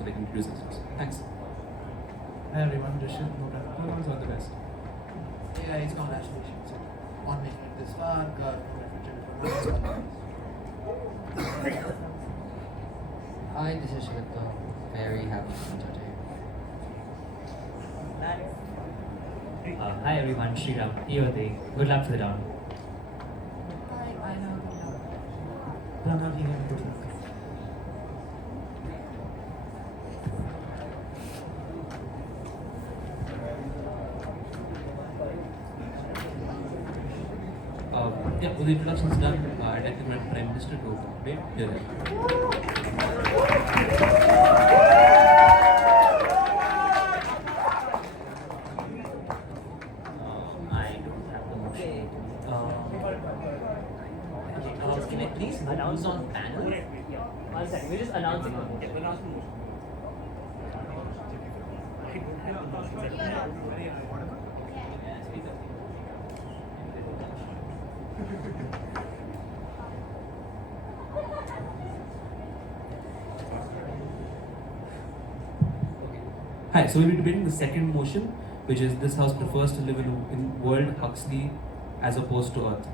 so they can introduce themselves. Thanks. Hi everyone, Rishit. Pronouns are the best. Hey guys, congratulations on making it this far. Garv, congratulations. Hi, this is Shudipto. Very happy to meet you today. Hi everyone, Sriram. Here. Good luck for the round. Hi, Aayana. Pranav, you have good luck. Yeah, well, the introduction is done. I'd like to invite Prime Minister to update. Here. I don't have the motion. Can I please announce on panel? One second, we're just announcing the motion. Hi, so we'll be debating the second motion, which is this house prefers to live in World Huxley as opposed to Earth.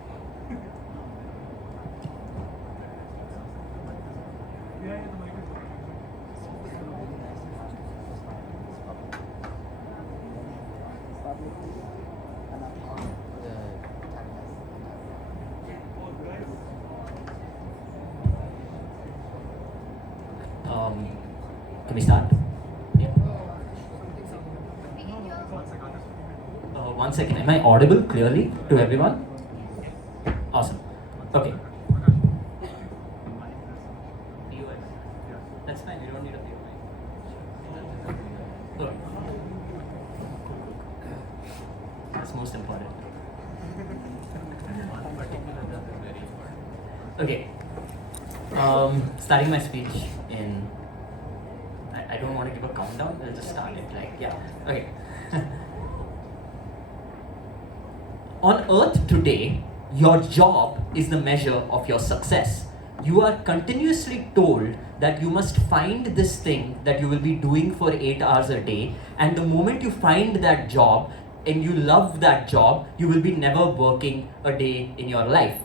Can we start? Yeah. One second. Am I audible clearly to everyone? Awesome. Okay. That's fine. We don't need a POI. Okay. That's most important. Okay. Starting my speech in. I don't want to give a countdown. I'll just start it. Okay. On Earth today, your job is the measure of your success. You are continuously told that you must find this thing that you will be doing for 8 hours a day, and the moment you find that job and you love that job, you will be never working a day in your life.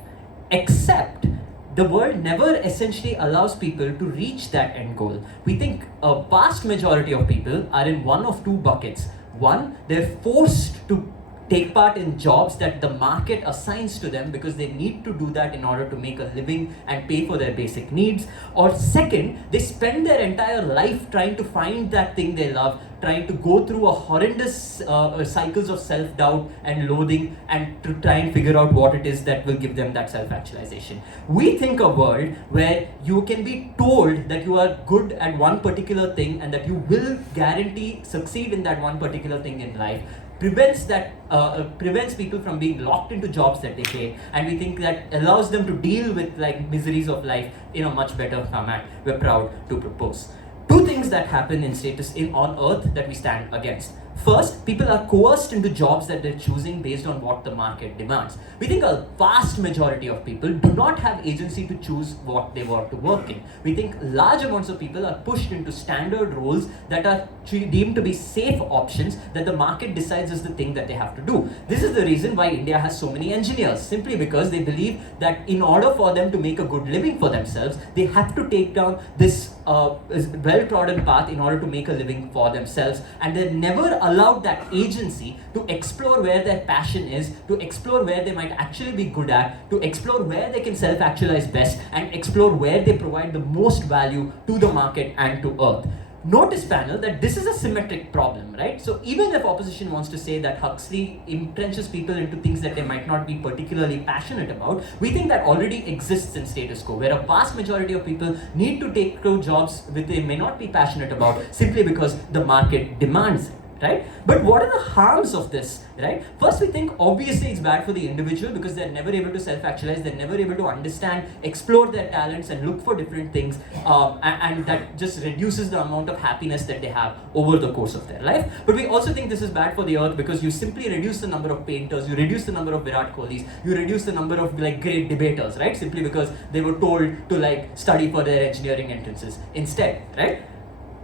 Except the world never essentially allows people to reach that end goal. We think a vast majority of people are in one of two buckets. One, they're forced to take part in jobs that the market assigns to them because they need to do that in order to make a living and pay for their basic needs. Or second, they spend their entire life trying to find that thing they love, trying to go through a horrendous cycles of self-doubt and loathing and to try and figure out what it is that will give them that self-actualization. We think a world where you can be told that you are good at one particular thing and that you will guarantee succeed in that one particular thing in life prevents people from being locked into jobs that they hate, and we think that allows them to deal with miseries of life in a much better format. We're proud to propose two things that happen on Earth that we stand against. First, people are coerced into jobs that they're choosing based on what the market demands. We think a vast majority of people do not have agency to choose what they want to work in. We think large amounts of people are pushed into standard roles that are deemed to be safe options that the market decides is the thing that they have to do. This is the reason why India has so many engineers, simply because they believe that in order for them to make a good living for themselves, they have to take down this well-trodden path in order to make a living for themselves, and they're never allowed that agency to explore where their passion is, to explore where they might actually be good at, to explore where they can self-actualize best, and explore where they provide the most value to the market and to Earth. Notice, panel, that this is a symmetric problem, right? So even if opposition wants to say that Huxley entrenches people into things that they might not be particularly passionate about, we think that already exists in status quo, where a vast majority of people need to take jobs that they may not be passionate about simply because the market demands it. Right? But what are the harms of this, right? First, we think obviously it's bad for the individual because they're never able to self-actualize, they're never able to understand, explore their talents and look for different things, and that just reduces the amount of happiness that they have over the course of their life. But we also think this is bad for the Earth because you simply reduce the number of painters, you reduce the number of Virat Kohlis, you reduce the number of great debaters, right? Simply because they were told to study for their engineering entrances instead, right?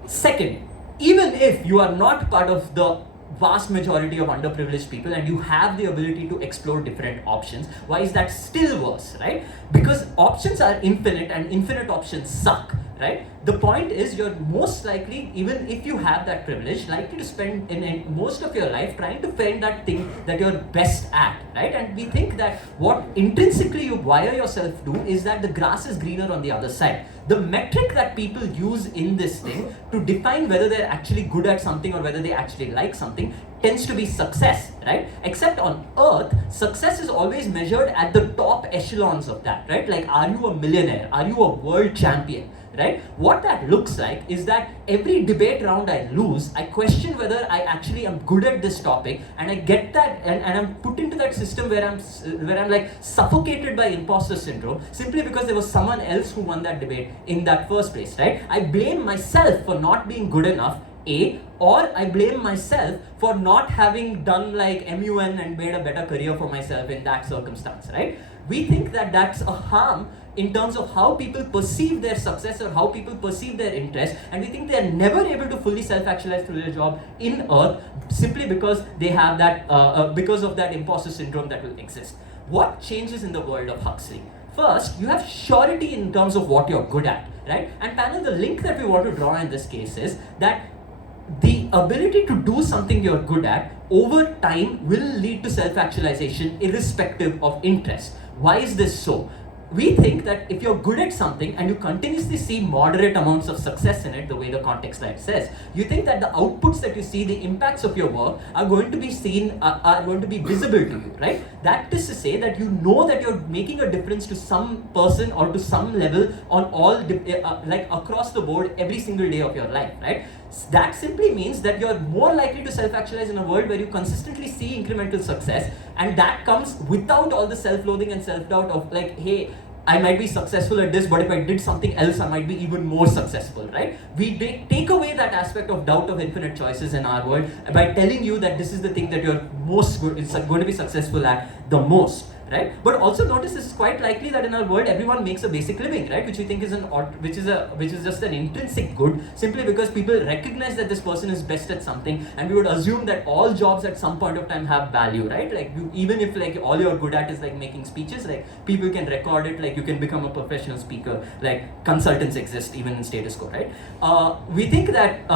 Second, even if you are not part of the vast majority of underprivileged people and you have the ability to explore different options, why is that still worse, right? Because options are infinite and infinite options suck, right? The point is you're most likely, even if you have that privilege, likely to spend in most of your life trying to find that thing that you're best at, right? And we think that what intrinsically you wire yourself to is that the grass is greener on the other side. The metric that people use in this thing to define whether they're actually good at something or whether they actually like something tends to be success, right? Except on earth, success is always measured at the top echelons of that, right? Like, are you a millionaire? Are you a world champion? Right? What that looks like is that every debate round I lose, I question whether I actually am good at this topic, and I get that, and I'm put into that system where I'm like suffocated by imposter syndrome simply because there was someone else who won that debate in that first place, right? I blame myself for not being good enough, or I blame myself for not having done like MUN and made a better career for myself in that circumstance, right? We think that that's a harm in terms of how people perceive their success or how people perceive their interest, and we think they are never able to fully self-actualize through their job in earth simply because they have that, because of that imposter syndrome that will exist. What changes in the world of Huxley? First, you have surety in terms of what you're good at, right? And panel, the link that we want to draw in this case is that the ability to do something you're good at over time will lead to self-actualization irrespective of interest. Why is this so? We think that if you're good at something and you continuously see moderate amounts of success in it, the way the context slide says, you think that the outputs that you see, the impacts of your work are going to be seen, are going to be visible to you, right? That is to say that you know that you're making a difference to some person or to some level on all, like across the board every single day of your life, right? That simply means that you're more likely to self-actualize in a world where you consistently see incremental success, and that comes without all the self-loathing and self-doubt of like, hey, I might be successful at this, but if I did something else, I might be even more successful, right? We take away that aspect of doubt of infinite choices in our world by telling you that this is the thing that you're most good, it's going to be successful at the most, right? But also notice this is quite likely that in our world everyone makes a basic living, right? Which we think is which is just an intrinsic good, simply because people recognize that this person is best at something, and we would assume that all jobs at some point of time have value, right? Like even if like all you're good at is like making speeches, like people can record it, like you can become a professional speaker, like consultants exist even in status quo, right? We think that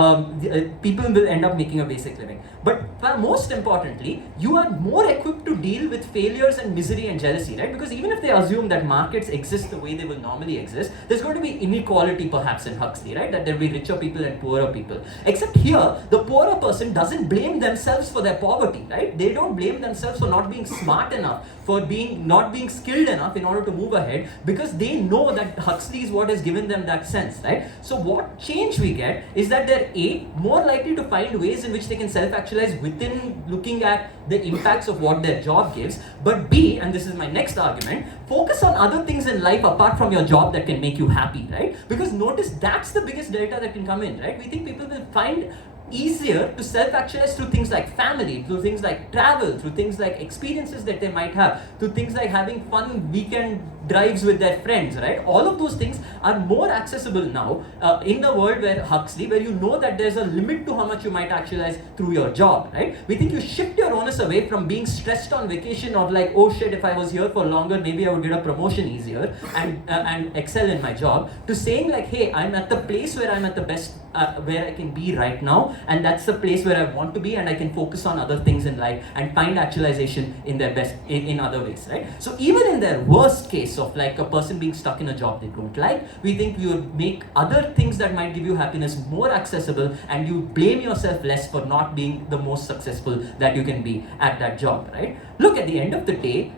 people will end up making a basic living, but most importantly, you are more equipped to deal with failures and misery and jealousy, right? Because even if they assume that markets exist the way they will normally exist, there's going to be inequality perhaps in Huxley, right? That there'll be richer people and poorer people. Except here, the poorer person doesn't blame themselves for their poverty, right? They don't blame themselves for not being smart enough, for not being skilled enough in order to move ahead, because they know that Huxley is what has given them that sense, right? So what change we get is that they're more likely to find ways in which they can self-actualize within looking at the impacts of what their job gives, but B, and this is my next argument, focus on other things in life apart from your job that can make you happy, right? Because notice that's the biggest delta that can come in, right? We think people will find easier to self-actualize through things like family, through things like travel, through things like experiences that they might have, through things like having fun weekend drives with their friends, right? All of those things are more accessible now in the world where Huxley, where you know that there's a limit to how much you might actualize through your job, right? We think you shift your onus away from being stressed on vacation or like, oh shit, if I was here for longer, maybe I would get a promotion easier and excel in my job, to saying like, hey, I'm at the place where I'm at the best, where I can be right now, and that's the place where I want to be, and I can focus on other things in life and find actualization in their best, in other ways, right? So even in their worst case of like a person being stuck in a job they don't like, we think you would make other things that might give you happiness more accessible, and you blame yourself less for not being the most successful that you can be at that job, right? Look, at the end of the day,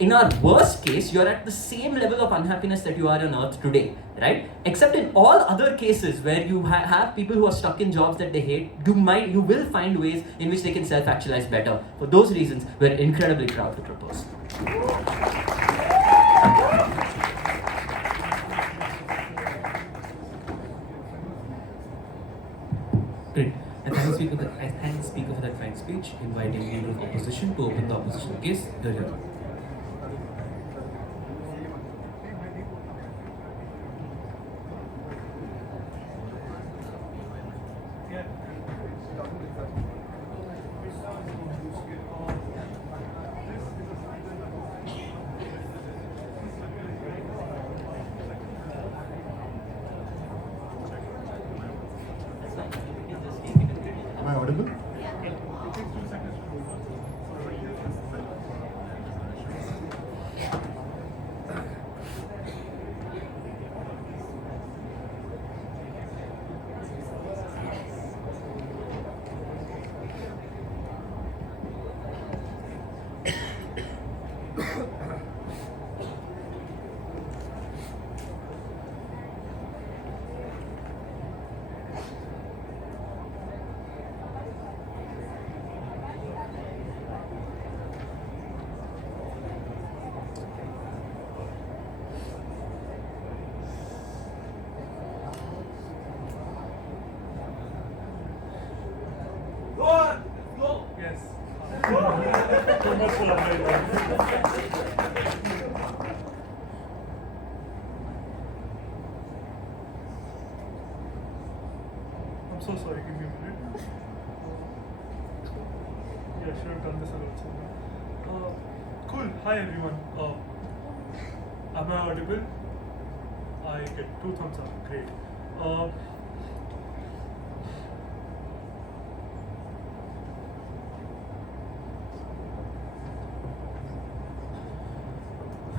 in our worst case, you're at the same level of unhappiness that you are on earth today, right? Except in all other cases where you have people who are stuck in jobs that they hate, you will find ways in which they can self-actualize better. For those reasons, we're incredibly proud to propose. Great. I thank the speaker for that fine speech, inviting leader of opposition to open the opposition case. Here. I audible? Yes. Too much for I'm so sorry, give me a minute. Yeah, should have done this also. Cool, hi everyone. Am I audible? I get 2 thumbs up, great.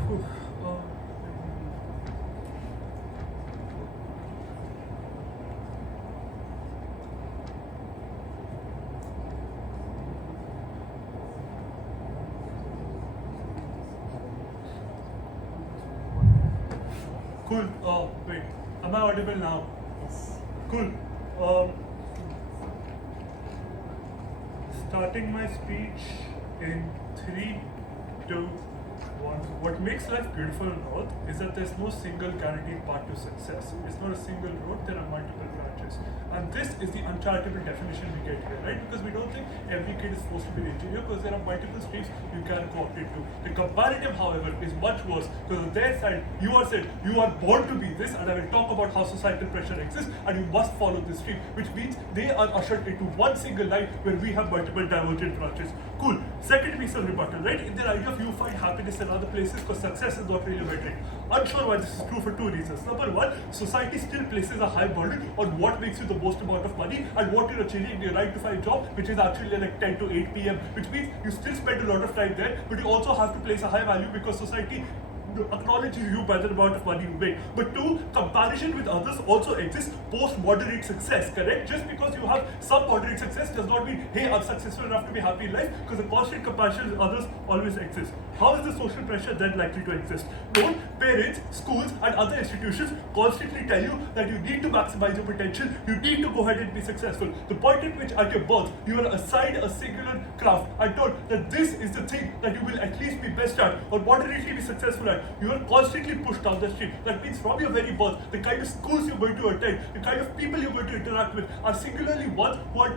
Whew, Cool. Wait. Am I audible now? Yes. Cool. Starting my speech in 3, 2, 1. What makes life beautiful on earth is that there's no single guaranteed path to success. It's not a single road, there are multiple branches. And this is the uncharitable definition we get here, right? Because we don't think every kid is supposed to be an engineer, because there are multiple streams you can go opt into. The comparative, however, is much worse, because on their side, you are said, you are born to be this, and I will talk about how societal pressure exists, and you must follow this stream, which means they are ushered into one single line where we have multiple divergent branches. Cool. Second piece of rebuttal, right? In their idea of you find happiness in other places because success is not really metric. Unsure why this is true for 2 reasons. Number 1, society still places a high burden on what makes you the most amount of money and what you're achieving in your 9-to-5 job, which is actually like 10 to 8 p.m., which means you still spend a lot of time there, but you also have to place a high value because society acknowledges you by the amount of money you make. But 2, comparison with others also exists post moderate success, correct? Just because you have some moderate success does not mean, hey, I'm successful enough to be happy in life, because the constant comparison with others always exists. How is the social pressure then likely to exist? Don't parents, schools, and other institutions constantly tell you that you need to maximize your potential, you need to go ahead and be successful. The point at which at your birth you are assigned a singular craft and told that this is the thing that you will at least be best at or moderately be successful at, you are constantly pushed down the street. That means from your very birth, the kind of schools you're going to attend, the kind of people you're going to interact with are singularly ones who are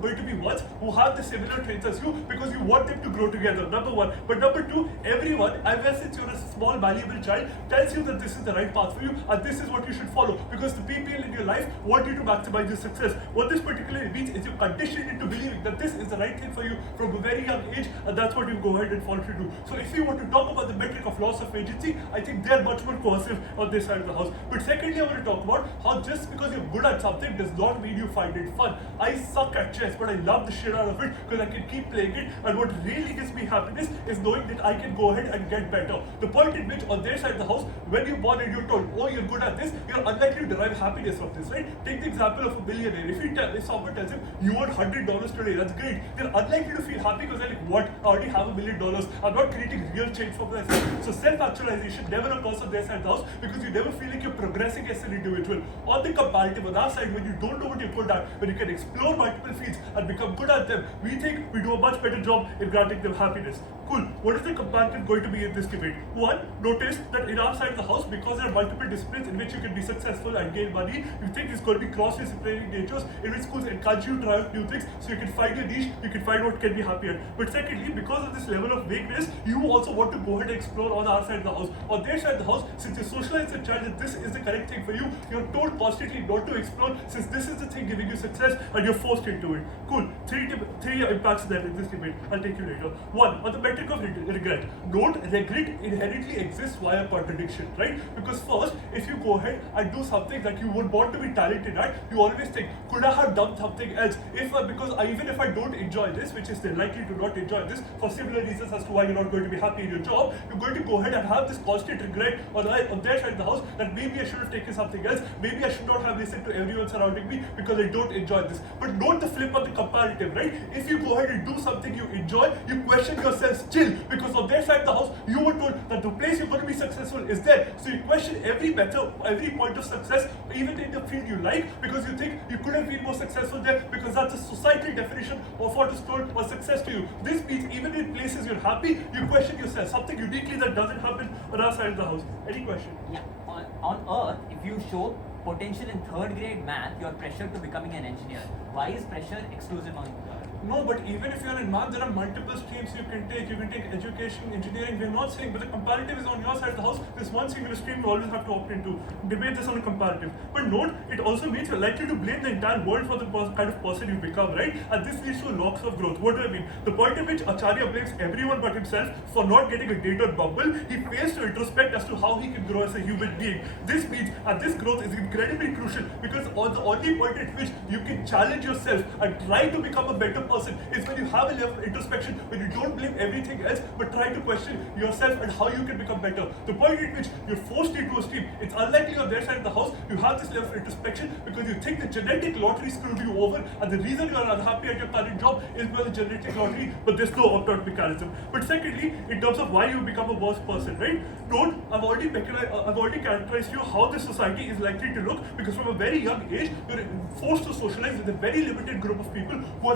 going to be ones who have the similar traits as you, because you want them to grow together, number 1. But number 2, everyone, ever since you're a small malleable child, tells you that this is the right path for you and this is what you should follow, because the people in your life want you to maximize your success. What this particularly means is you're conditioned into believing that this is the right thing for you from a very young age, and that's what you go ahead and follow to do. So if you want to talk about the metric of loss of agency, I think they're much more coercive on this side of the house. But secondly, I want to talk about how just because you're good at something does not mean you find it fun. I suck at chess, but I love the shit out of it because I can keep playing it, and what really gives me happiness is knowing that I can go ahead and get better. The point in which on their side of the house, when you're born and you're told, oh, you're good at this, you're unlikely to derive happiness from this, right? Take the example of a millionaire. If someone tells him, you want $100 today, that's great, they're unlikely to feel happy because they're like, what? I already have $1 million. I'm not creating real change for myself. So self-actualization never occurs on their side of the house because you never feel like you're progressing as an individual. On the comparative, on our side, when you don't know what you're good at, when you can explore multiple fields and become good at them, we think we do a much better job in granting them happiness. Cool. What is the comparative going to be in this debate? 1, notice that in our side of the house, because there are multiple disciplines in which you can be successful and gain money, you think it's going to be cross-disciplinary natures in which schools encourage you to try out new things so you can find your niche, you can find what can be happy at. But secondly, because of this level of vagueness, you also want to go ahead and explore on our side of the house. On their side of the house, since you socialize the child that this is the correct thing for you, you're told constantly not to explore since this is the thing giving you success and you're forced into it. Cool. Three impacts that in this debate. I'll take you later. One, on the metric of regret. Note, regret inherently exists via contradiction, right? Because first, if you go ahead and do something that you would want to be talented at, you always think, could I have done something else? Even if I don't enjoy this, which is they're likely to not enjoy this for similar reasons as to why you're not going to be happy in your job, you're going to go ahead and have this constant regret on their side of the house that maybe I should have taken something else, maybe I should not have listened to everyone surrounding me because I don't enjoy this. But note the flip of the comparative, right? If you go ahead and do something you enjoy, you question yourself still because on their side of the house, you were told that the place you're going to be successful is there. So you question every method, every point of success, even in the field you like, because you think you could have been more successful there because that's a societal definition of what is told was success to you. This means even in places you're happy, you question yourself, something uniquely that doesn't happen on our side of the house. Any question? Yeah, on Earth, if you show potential in third grade math, you're pressured to becoming an engineer. Why is pressure exclusive on Earth? No, but even if you're in math, there are multiple streams you can take. You can take education, engineering. We're not saying, but the comparative is on your side of the house. There's one singular stream you always have to opt into. Debate this on a comparative. But note, it also means you're likely to blame the entire world for the kind of person you become, right? And this leads to lots of growth. What do I mean? The point at which Acharya blames everyone but himself for not getting a date on Bumble, he fails to introspect as to how he can grow as a human being. This means, and this growth is incredibly crucial because the only point at which you can challenge yourself and try to become a better person is when you have a level of introspection, when you don't blame everything else but try to question yourself and how you can become better. The point at which you're forced into a stream, it's unlikely on their side of the house you have this level of introspection because you think the genetic lottery screwed you over and the reason you are unhappy at your current job is because of the genetic lottery, but there's no opt-out mechanism. But secondly, in terms of why you become a worse person, right? Note, I've already characterized you how this society is likely to look because from a very young age, you're forced to socialize with a very limited group of people who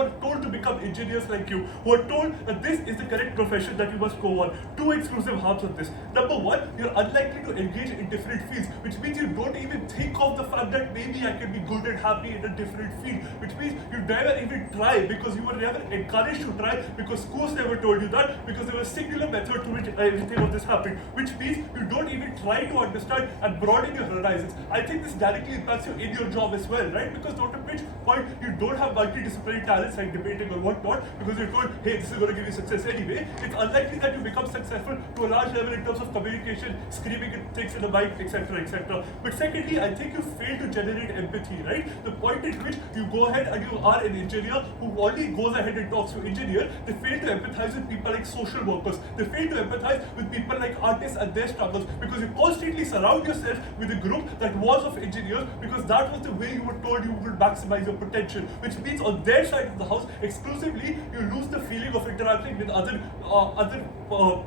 are told to become engineers like you, who are told that this is the correct profession that you must go on. Two exclusive harms of this. Number one, you're unlikely to engage in different fields, which means you don't even think of the fact that maybe I can be good and happy in a different field, which means you never even try because you were never encouraged to try because schools never told you that because there was a singular method to which everything of this happened, which means you don't even try to understand and broaden your horizons. I think this directly impacts you in your job as well, right? Because not at which point you don't have multidisciplinary talents like debating or whatnot because you're told, hey, this is going to give you success anyway. It's unlikely that you become successful to a large level in terms of communication, screaming at things in the mic, etc., etc. But secondly, I think you fail to generate empathy, right? The point at which you go ahead and you are an engineer who only goes ahead and talks to engineer, they fail to empathize with people like social workers. They fail to empathize with people like artists and their struggles because you constantly surround yourself with a group that was of engineers because that was the way you were told you would maximize your potential, which means on their side of the house, exclusively, you lose the feeling of interacting with other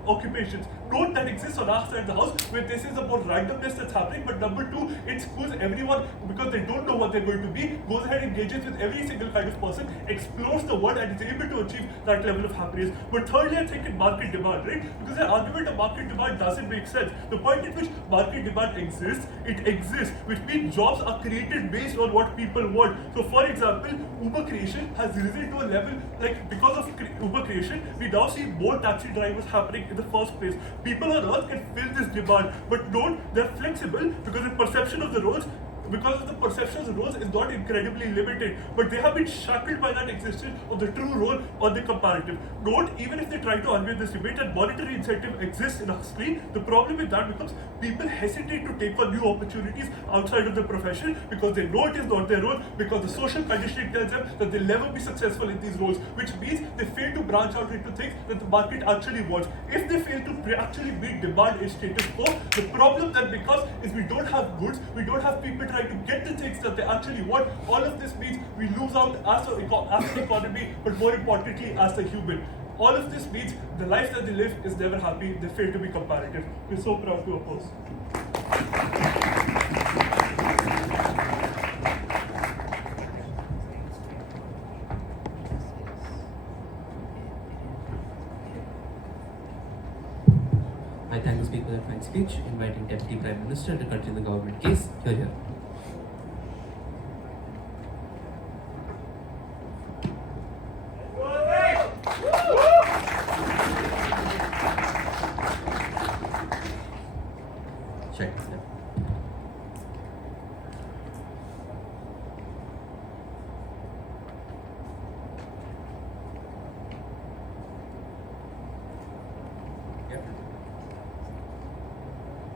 occupations. Note that exists on our side of the house where this is about randomness that's happening, but number two, it schools everyone because they don't know what they're going to be, goes ahead and engages with every single kind of person, explores the world and is able to achieve that level of happiness. But thirdly, I think in market demand, right? Because the argument of market demand doesn't make sense. The point at which market demand exists, it exists, which means jobs are created based on what people want. So for example, Uber creation has risen to a level, like because of Uber creation, we now see more taxi drivers happening in the first place. People on earth can fill this demand, but note, they're flexible because the perception of the roles because of the perceptions of roles is not incredibly limited, but they have been shackled by that existence of the true role or the comparative. Note, even if they try to argue this debate that monetary incentive exists in Huxley, the problem with that becomes people hesitate to take on new opportunities outside of the profession because they know it is not their role, because the social conditioning tells them that they'll never be successful in these roles, which means they fail to branch out into things that the market actually wants. If they fail to actually meet demand and status quo, the problem then becomes is we don't have goods, we don't have people trying to get the things that they actually want. All of this means we lose out as an economy, but more importantly as a human. All of this means the life that they live is never happy, they fail to be comparative. We're so proud to oppose. I thank the speaker for that fine speech, inviting Deputy Prime Minister to continue the government case. Here.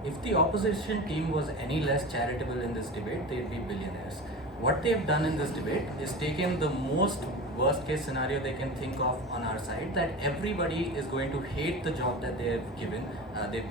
If the opposition team was any less charitable in this debate, they'd be billionaires. What they've done in this debate is taken the most worst case scenario they can think of on our side, that everybody is going to hate the job that they've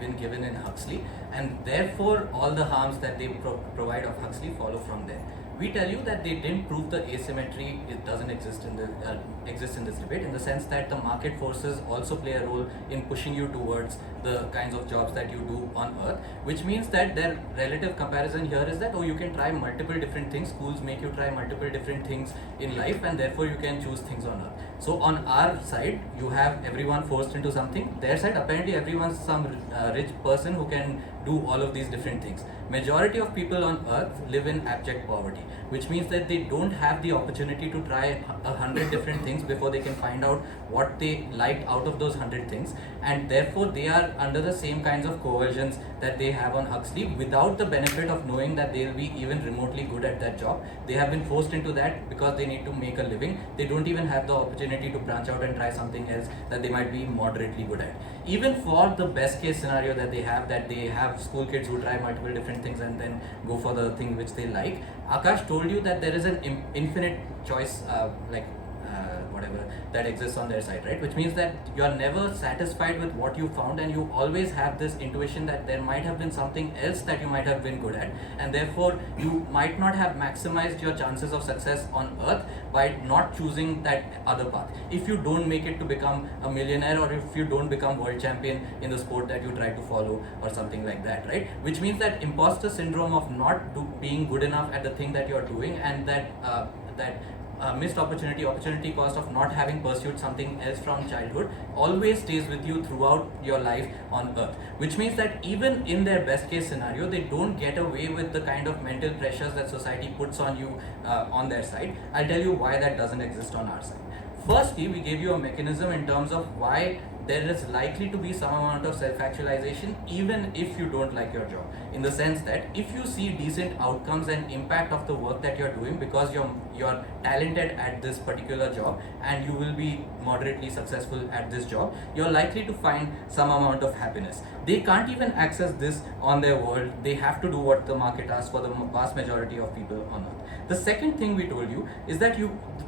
been given in Huxley, and therefore all the harms that they provide of Huxley follow from there. We tell you that they didn't prove the asymmetry. It doesn't exist in this debate, in the sense that the market forces also play a role in pushing you towards the kinds of jobs that you do on earth, which means that their relative comparison here is that, oh, you can try multiple different things, schools make you try multiple different things in life, and therefore you can choose things on earth. So on our side, you have everyone forced into something. Their side, apparently everyone's some rich person who can do all of these different things. Majority of people on earth live in abject poverty, which means that they don't have the opportunity to try 100 different things before they can find out what they like out of those 100 things, and therefore they are under the same kinds of coercions that they have on Huxley, without the benefit of knowing that they'll be even remotely good at that job. They have been forced into that because they need to make a living. They don't even have the opportunity to branch out and try something else that they might be moderately good at. Even for the best case scenario that they have school kids who try multiple different things and then go for the thing which they like. Akash told you that there is an infinite choice, whatever, that exists on their side, right? Which means that you are never satisfied with what you found, and you always have this intuition that there might have been something else that you might have been good at, and therefore you might not have maximized your chances of success on earth by not choosing that other path. If you don't make it to become a millionaire, or if you don't become world champion in the sport that you try to follow, or something like that, right? Which means that imposter syndrome of not being good enough at the thing that you're doing, and that missed opportunity cost of not having pursued something else from childhood always stays with you throughout your life on earth. Which means that even in their best case scenario, they don't get away with the kind of mental pressures that society puts on you on their side. I'll tell you why that doesn't exist on our side. Firstly, we gave you a mechanism in terms of why there is likely to be some amount of self-actualization even if you don't like your job, in the sense that if you see decent outcomes and impact of the work that you're doing because you're talented at this particular job and you will be moderately successful at this job, you're likely to find some amount of happiness. They can't even access this on their world. They have to do what the market asks for the vast majority of people on earth. The second thing we told you is that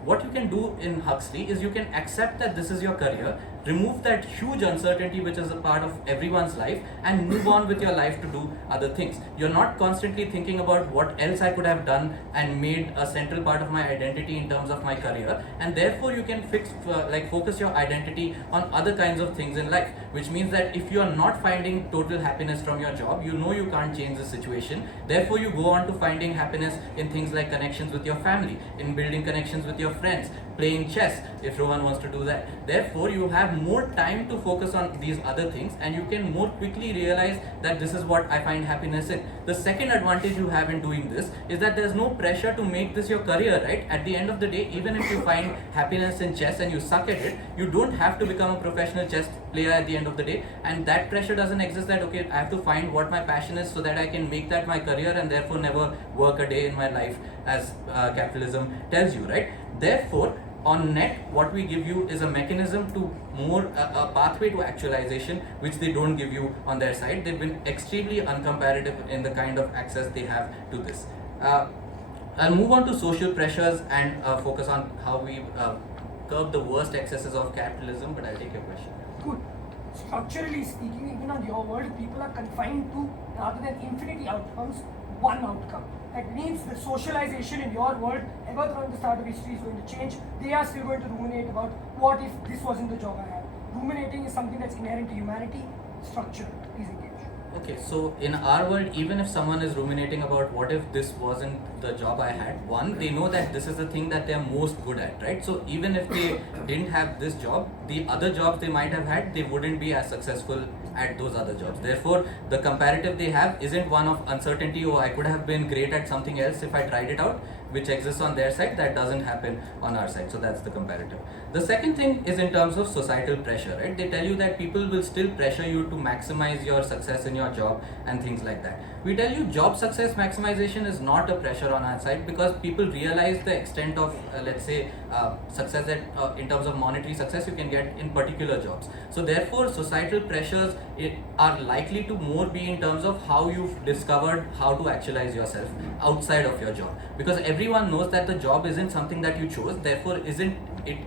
what you can do in Huxley is you can accept that this is your career, remove that huge uncertainty which is a part of everyone's life, and move on with your life to do other things. You're not constantly thinking about what else I could have done and made a central part of my identity in terms of my career, and therefore you can focus your identity on other kinds of things in life, which means that if you are not finding total happiness from your job, you know you can't change the situation, therefore you go on to finding happiness in things like connections with your family, in building connections with your friends, playing chess if Rohan wants to do that. Therefore you have more time to focus on these other things, and you can more quickly realize that this is what I find happiness in. The second advantage you have in doing this is that there's no pressure to make this your career, right? At the end of the day, even if you find happiness in chess and you suck at it, you don't have to become a professional chess player at the end of the day, and that pressure doesn't exist that, okay, I have to find what my passion is so that I can make that my career and therefore never work a day in my life, as capitalism tells you, right? Therefore, on net, what we give you is a mechanism to a pathway to actualization, which they don't give you on their side. They've been extremely uncomparative in the kind of access they have to this. I'll move on to social pressures and focus on how we curb the worst excesses of capitalism, but I'll take your question. Good. Structurally speaking, even on your world, people are confined to, rather than infinity outcomes, one outcome. That means the socialization in your world, ever from the start of history, is going to change. They are still going to ruminate about what if this wasn't the job I had. Ruminating is something that's inherent to humanity. Structure is engaged. Okay, so in our world, even if someone is ruminating about what if this wasn't the job I had, one, they know that this is the thing that they're most good at, right? So even if they didn't have this job, the other jobs they might have had, they wouldn't be as successful at those other jobs. Therefore, the comparative they have isn't one of uncertainty, oh, I could have been great at something else if I tried it out, which exists on their side. That doesn't happen on our side. So that's the comparative. The second thing is in terms of societal pressure, right? They tell you that people will still pressure you to maximize your success in your job and things like that. We tell you job success maximization is not a pressure on our side because people realize the extent of, let's say, success that in terms of monetary success you can get in particular jobs. So therefore, societal pressures are likely to more be in terms of how you've discovered how to actualize yourself outside of your job, because everyone knows that the job isn't something that you chose, therefore it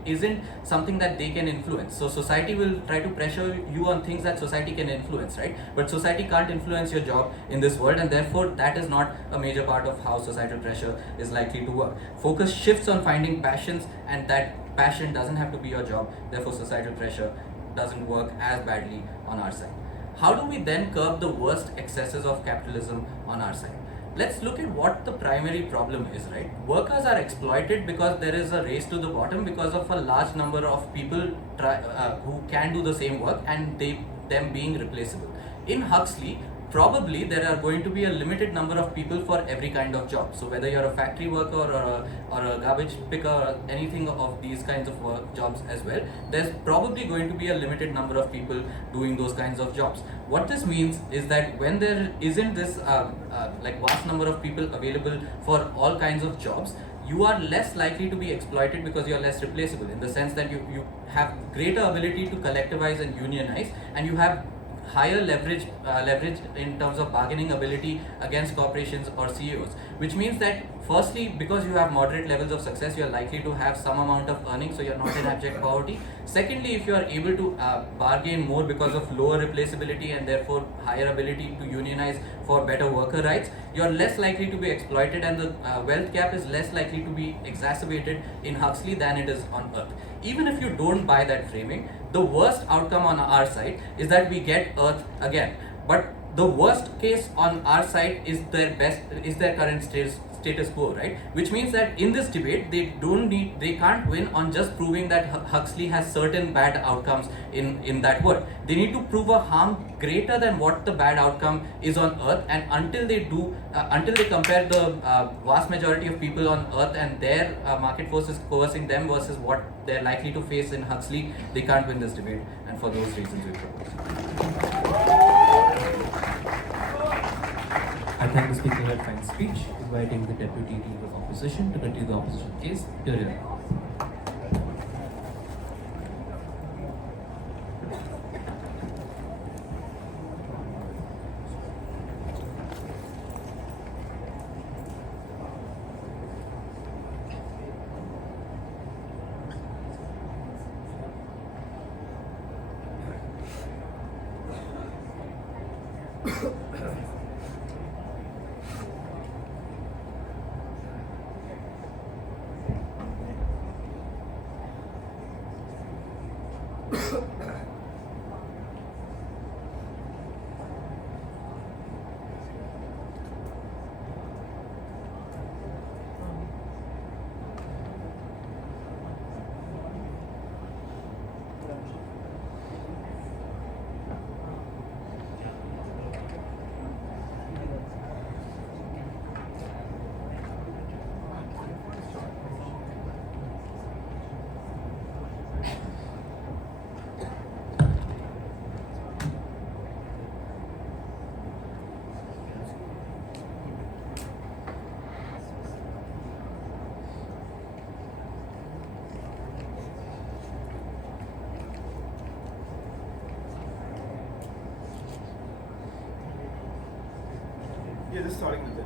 isn't something that they can influence. So society will try to pressure you on things that society can influence, right? But society can't influence your job in this world, and therefore that is not a major part of how societal pressure is likely to work. Focus shifts on finding passions, and that passion doesn't have to be your job, therefore societal pressure doesn't work as badly on our side. How do we then curb the worst excesses of capitalism on our side? Let's look at what the primary problem is, right? Workers are exploited because there is a race to the bottom because of a large number of people who can do the same work and them being replaceable. In Huxley, probably there are going to be a limited number of people for every kind of job. So whether you're a factory worker or a garbage picker or anything of these kinds of jobs as well, there's probably going to be a limited number of people doing those kinds of jobs. What this means is that when there isn't this like vast number of people available for all kinds of jobs, you are less likely to be exploited because you are less replaceable, in the sense that you have greater ability to collectivize and unionize, and you have higher leverage in terms of bargaining ability against corporations or CEOs, which means that firstly, because you have moderate levels of success, you are likely to have some amount of earnings, so you are not in abject poverty. Secondly, if you are able to bargain more because of lower replaceability and therefore higher ability to unionize for better worker rights, you are less likely to be exploited, and the wealth gap is less likely to be exacerbated in Huxley than it is on Earth. Even if you don't buy that framing, the worst outcome on our side is that we get Earth again. But the worst case on our side is their current status quo, right? Which means that in this debate, they can't win on just proving that Huxley has certain bad outcomes in that world. They need to prove a harm greater than what the bad outcome is on Earth, and until they compare the vast majority of people on Earth and their market forces coercing them versus what they're likely to face in Huxley, they can't win this debate, and for those reasons we propose. I thank the speaker for that fine speech, inviting the Deputy Leader of Opposition to continue the opposition case. Here you are. Yeah, just starting with it.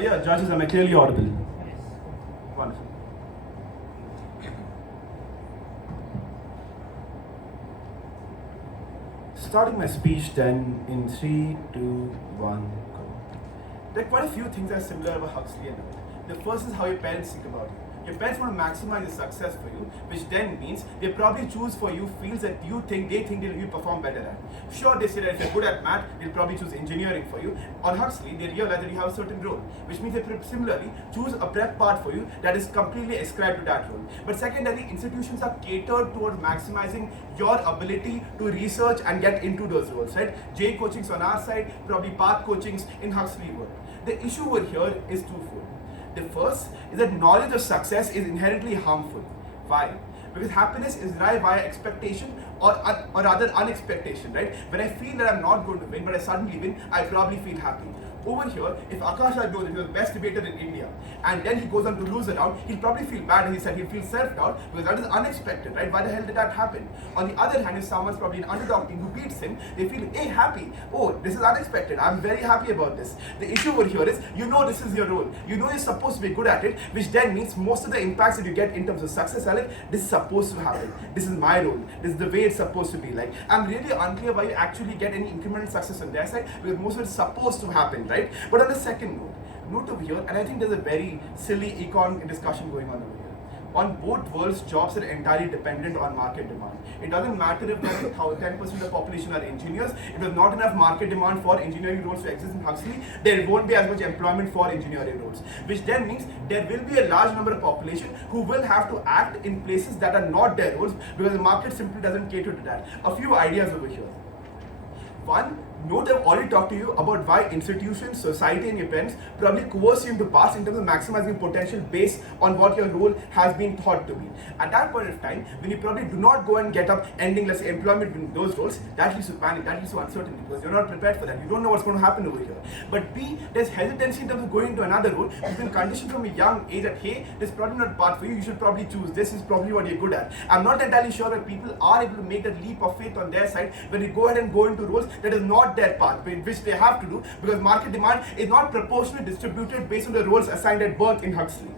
Yeah, judges, am I clearly audible? Wonderful. Starting my speech then in 3, 2, 1, go. There are quite a few things that are similar about Huxley and Ojas. The first is how your parents think about you. Your parents want to maximize the success for you, which then means they probably choose for you fields that they think that you perform better at. Sure, they say that if you're good at math, they'll probably choose engineering for you. On Huxley, they realize that you have a certain role, which means they similarly choose a prep part for you that is completely ascribed to that role. But secondarily, institutions are catered towards maximizing your ability to research and get into those roles, right? J coachings on our side, probably path coachings in Huxley world. The issue over here is twofold. The first is that knowledge of success is inherently harmful. Why? Because happiness is derived via expectation or rather unexpectation, right? When I feel that I'm not going to win, but I suddenly win, I probably feel happy. Over here, if Akashraj Murthy is the best debater in India, and then he goes on to lose a round, he'll probably feel bad. He said he'll feel self-doubt because that is unexpected, right? Why the hell did that happen? On the other hand, if someone's probably an underdog team who beats him, they feel, hey, happy. Oh, this is unexpected. I'm very happy about this. The issue over here is, you know this is your role. You know you're supposed to be good at it, which then means most of the impacts that you get in terms of success are like, this is supposed to happen. This is my role. This is the way it's supposed to be. Like, I'm really unclear why you actually get any incremental success on their side because most of it's supposed to happen, right? But on the second note over here, and I think there's a very silly econ discussion going on over here. On both worlds, jobs are entirely dependent on market demand. It doesn't matter if 10% of the population are engineers. If there's not enough market demand for engineering roles to exist in Huxley, there won't be as much employment for engineering roles. Which then means there will be a large number of population who will have to act in places that are not their roles because the market simply doesn't cater to that. A few ideas over here. One, note I've already talked to you about why institutions, society and your parents probably coerce you into paths in terms of maximizing potential based on what your role has been thought to be. At that point of time, when you probably do not go and get up ending, let's say, employment in those roles, that leads to panic, that leads to uncertainty because you're not prepared for that. You don't know what's going to happen over here. But B, there's hesitancy in terms of going into another role. You've been conditioned from a young age that, hey, this is probably not a path for you, you should probably choose this, is probably what you're good at. I'm not entirely sure that people are able to make that leap of faith on their side when they go ahead and go into roles that is not their path, which they have to do because market demand is not proportionally distributed based on the roles assigned at birth in Huxley.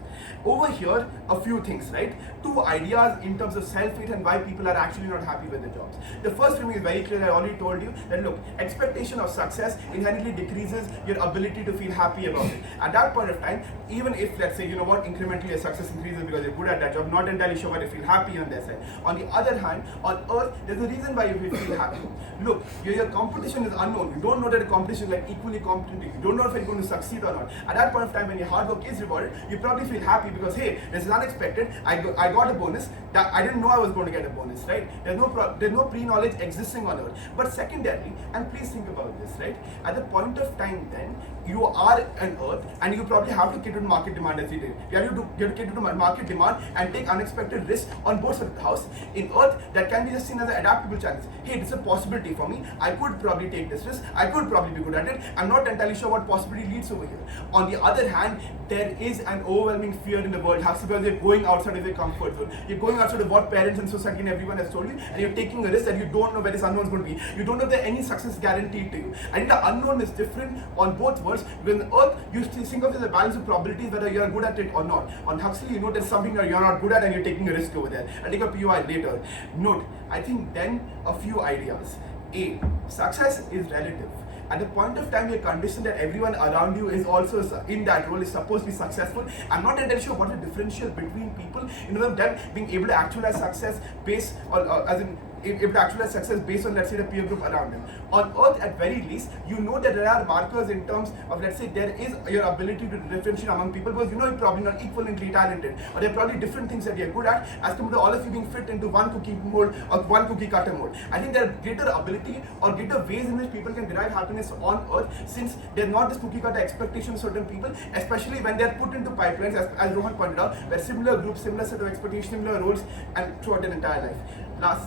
Over here, a few things, right? Two ideas in terms of self-hate and why people are actually not happy with their jobs. The first for me is very clear. I already told you that look, expectation of success inherently decreases your ability to feel happy about it. At that point of time, even if let's say, you know what, incrementally your success increases because you're good at that job, not entirely sure why you feel happy on their side. On the other hand, on earth, there's a reason why you feel happy. Look, your competition is unknown. You don't know that the competition is like equally competent. You don't know if you're going to succeed or not. At that point of time, when your hard work is rewarded, you probably feel happy because hey, this is unexpected. I got a bonus that I didn't know I was going to get a bonus, right? There's no pre-knowledge existing on earth. But secondarily, and please think about this, right? At the point of time then, you are an earth and you probably have to cater to market demand as you did. You have to cater to market demand and take unexpected risks on both sides of the house. In earth, that can be just seen as an adaptable challenge. Hey, this is a possibility for me. I could probably take this risk. I could probably be good at it. I'm not entirely sure what possibility leads over here. On the other hand, there is an overwhelming fear in the world because you're going outside of your comfort zone. You're going outside of what parents and society and everyone has told you, and you're taking a risk that you don't know where this unknown is going to be. You don't know if there's any success guaranteed to you. I think the unknown is different on both worlds. Because on earth, you think of it as a balance of probabilities whether you're good at it or not. On Huxley, you know there's something that you're not good at and you're taking a risk over there. I'll take a POI later. Note, I think then a few ideas. A, success is relative. At the point of time, you're conditioned that everyone around you is also in that role, is supposed to be successful. I'm not entirely sure what the differential between people, in terms of them being able to actualize success based on, able to actualize success based on, let's say, the peer group around them. On earth, at very least, you know that there are markers in terms of, let's say, there is your ability to differentiate among people because you know you're probably not equivalently talented, or there are probably different things that you're good at as compared to all of you being fit into one cookie mold or one cookie cutter mold. I think there are greater ability or greater ways in which people can derive happiness on earth since there's not this cookie cutter expectation of certain people, especially when they're put into pipelines, as Rohan pointed out, where similar groups, similar set of expectations, similar roles, and throughout their entire life.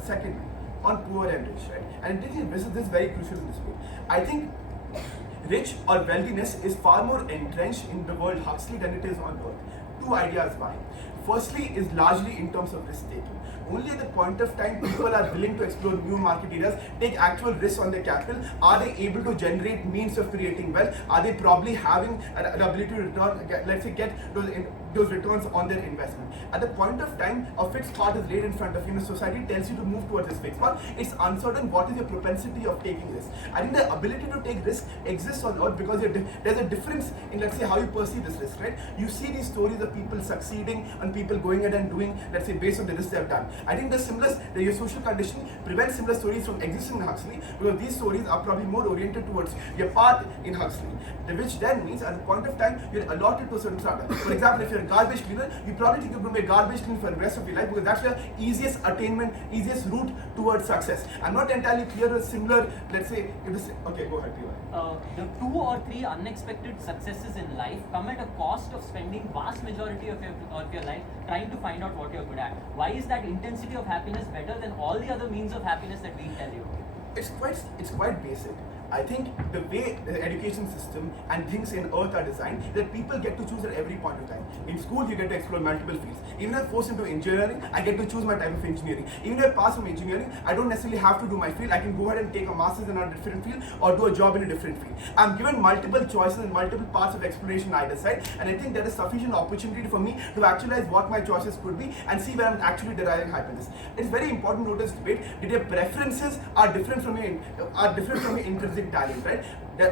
Secondly, on poor and rich, right? And this is very crucial in this way. I think rich or wealthiness is far more entrenched in the world Huxley than it is on earth. Two ideas why. Firstly is largely in terms of risk taking. Only at the point of time people are willing to explore new market areas, take actual risks on their capital. Are they able to generate means of creating wealth? Are they probably having an ability to return, let's say, get those those returns on their investment. At the point of time, a fixed path is laid in front of you, and society tells you to move towards this fixed path. It's uncertain what is your propensity of taking risk. I think the ability to take risk exists on earth because there's a difference in, let's say, how you perceive this risk, right? You see these stories of people succeeding and people going ahead and doing, let's say, based on the risk they have done. I think your social conditioning prevents similar stories from existing in Huxley because these stories are probably more oriented towards your path in Huxley, which then means at the point of time you're allotted to a certain strata. For example, if you're a garbage cleaner, you probably think you're going to be a garbage cleaner for the rest of your life because that's your easiest attainment, easiest route towards success. I'm not entirely clear with similar, let's say, okay, go ahead, The 2 or 3 unexpected successes in life come at a cost of spending vast majority of your life trying to find out what you're good at. Why is that intensity of happiness better than all the other means of happiness that we tell you? It's quite basic. I think the way the education system and things in earth are designed, that people get to choose at every point of time. In school, you get to explore multiple fields. Even if I'm forced into engineering, I get to choose my type of engineering. Even if I pass from engineering, I don't necessarily have to do my field. I can go ahead and take a master's in a different field or do a job in a different field. I'm given multiple choices and multiple paths of exploration either side, and I think there is sufficient opportunity for me to actualize what my choices could be and see where I'm actually deriving happiness. It's very important to notice debate that your preferences are different from your intrinsic talent, right?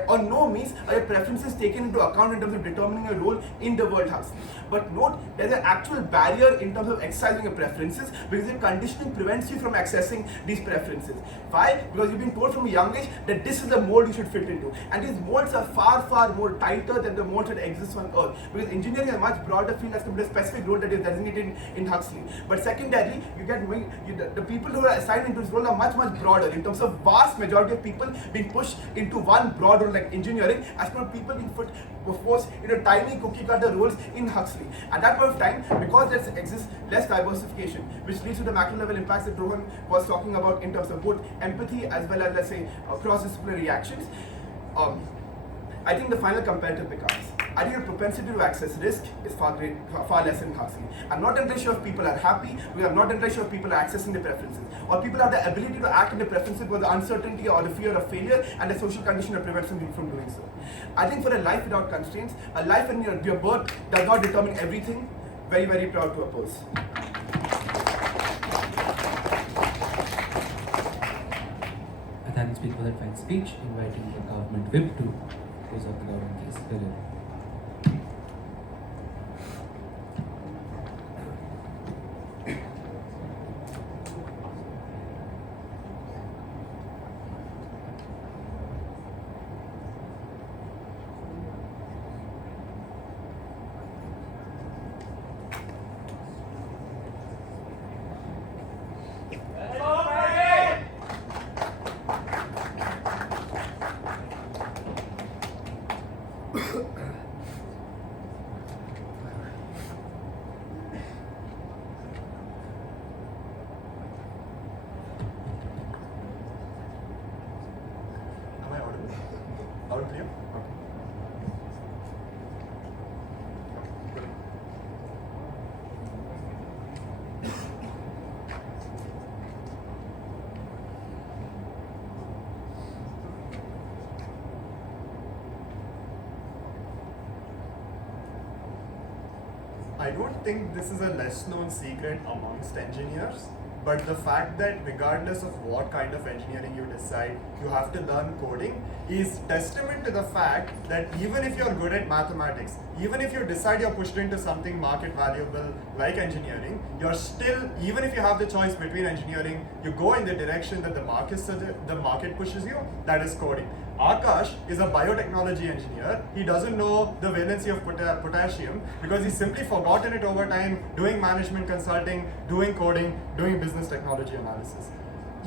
On no means are your preferences taken into account in terms of determining a role in the World Huxley. But note, there's an actual barrier in terms of exercising your preferences because your conditioning prevents you from accessing these preferences. Why? Because you've been told from a young age that this is the mold you should fit into. And these molds are far, far more tighter than the molds that exist on Earth. Because engineering is a much broader field as compared to a specific role that is designated in Huxley. But secondarily, the people who are assigned into this role are much, much broader in terms of vast majority of people being pushed into one broad role like engineering as compared to people being forced into tiny cookie cutter roles in Huxley. At that point of time, because there exists less diversification, which leads to the macro level impacts that Rohan was talking about in terms of both empathy as well as, let's say, cross-disciplinary reactions, I think the final comparative becomes, I think the propensity to access risk is far less in Huxley. I'm not entirely sure if people are happy, because I'm not entirely sure if people are accessing their preferences, or people have the ability to act in their preferences because the uncertainty or the fear of failure and the social condition that prevents them from doing so. I think for a life without constraints, a life in your birth does not determine everything. Very, very proud to oppose. I thank the speaker for that fine speech, inviting the government whip to close up the government case. Am I audible? Loud and clear? Okay. I don't think this is a less known secret amongst engineers, but the fact that regardless of what kind of engineering you decide, you have to learn coding is testament to the fact that even if you're good at mathematics, even if you decide you're pushed into something market valuable like engineering, you're still, even if you have the choice between engineering, you go in the direction that the market pushes you, that is coding. Akash is a biotechnology engineer. He doesn't know the valency of potassium because he's simply forgotten it over time doing management consulting, doing coding, doing business technology analysis.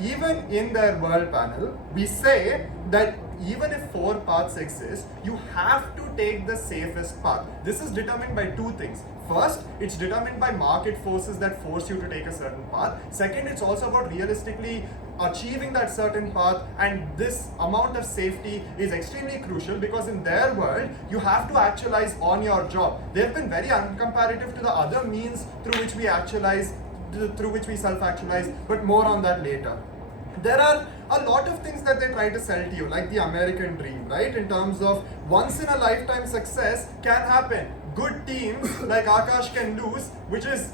Even in their world panel, we say that even if 4 paths exist, you have to take the safest path. This is determined by 2 things. First, it's determined by market forces that force you to take a certain path. Second, it's also about realistically achieving that certain path, and this amount of safety is extremely crucial because in their world, you have to actualize on your job. They've been very uncomparative to the other means through which we actualize, through which we self-actualize, but more on that later. There are a lot of things that they try to sell to you, like the American dream, right? In terms of once in a lifetime success can happen. good teams like Akash can lose, which is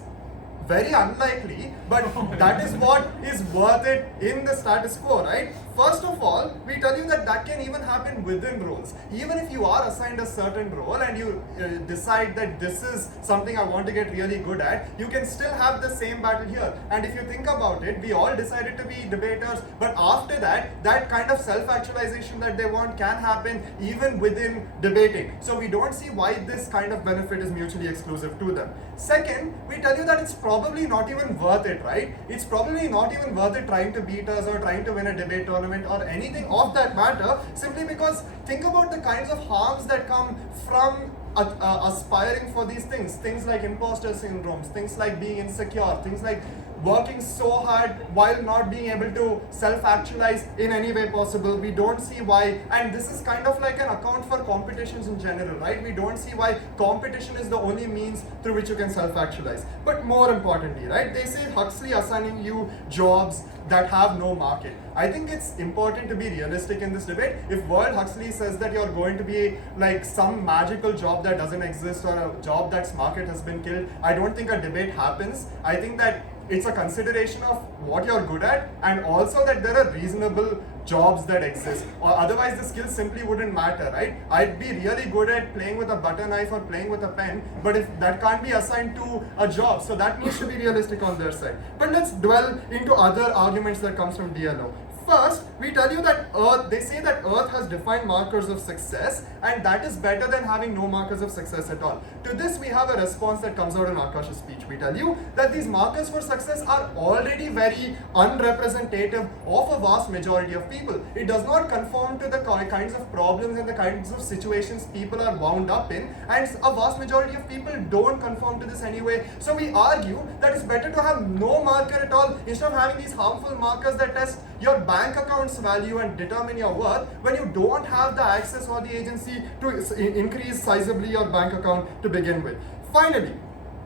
very unlikely, but that is what is worth it in the status quo, right? First of all, we tell you that that can even happen within roles. Even if you are assigned a certain role and you decide that this is something I want to get really good at, you can still have the same battle here. And if you think about it, we all decided to be debaters, but after that, that kind of self-actualization that they want can happen even within debating. So we don't see why this kind of benefit is mutually exclusive to them. Second, we tell you that it's probably not even worth it, right? It's probably not even worth it trying to beat us or trying to win a debate tournament or anything of that matter, simply because think about the kinds of harms that come from aspiring for these things like imposter syndromes, things like being insecure, things like working so hard while not being able to self-actualize in any way possible. We don't see why, and this is kind of like an account for competitions in general, right? We don't see why competition is the only means through which you can self-actualize. But more importantly, right, they say Huxley assigning you jobs that have no market. I think it's important to be realistic in this debate. If World Huxley says that you're going to be like some magical job that doesn't exist or a job that's market has been killed, I don't think a debate happens. I think that it's a consideration of what you're good at and also that there are reasonable jobs that exist, or otherwise the skills simply wouldn't matter, right? I'd be really good at playing with a butter knife or playing with a pen, but if that can't be assigned to a job, so that needs to be realistic on their side. But let's dwell into other arguments that comes from DLO. First, we tell you that Earth, they say that Earth has defined markers of success and that is better than having no markers of success at all. To this, we have a response that comes out in Akash's speech. We tell you that these markers for success are already very unrepresentative of a vast majority of people. It does not conform to the kinds of problems and the kinds of situations people are wound up in, and a vast majority of people don't conform to this anyway. So we argue that it's better to have no marker at all instead of having these harmful markers that test your bank account's value and determine your worth when you don't have the access or the agency to increase sizably your bank account to begin with. Finally,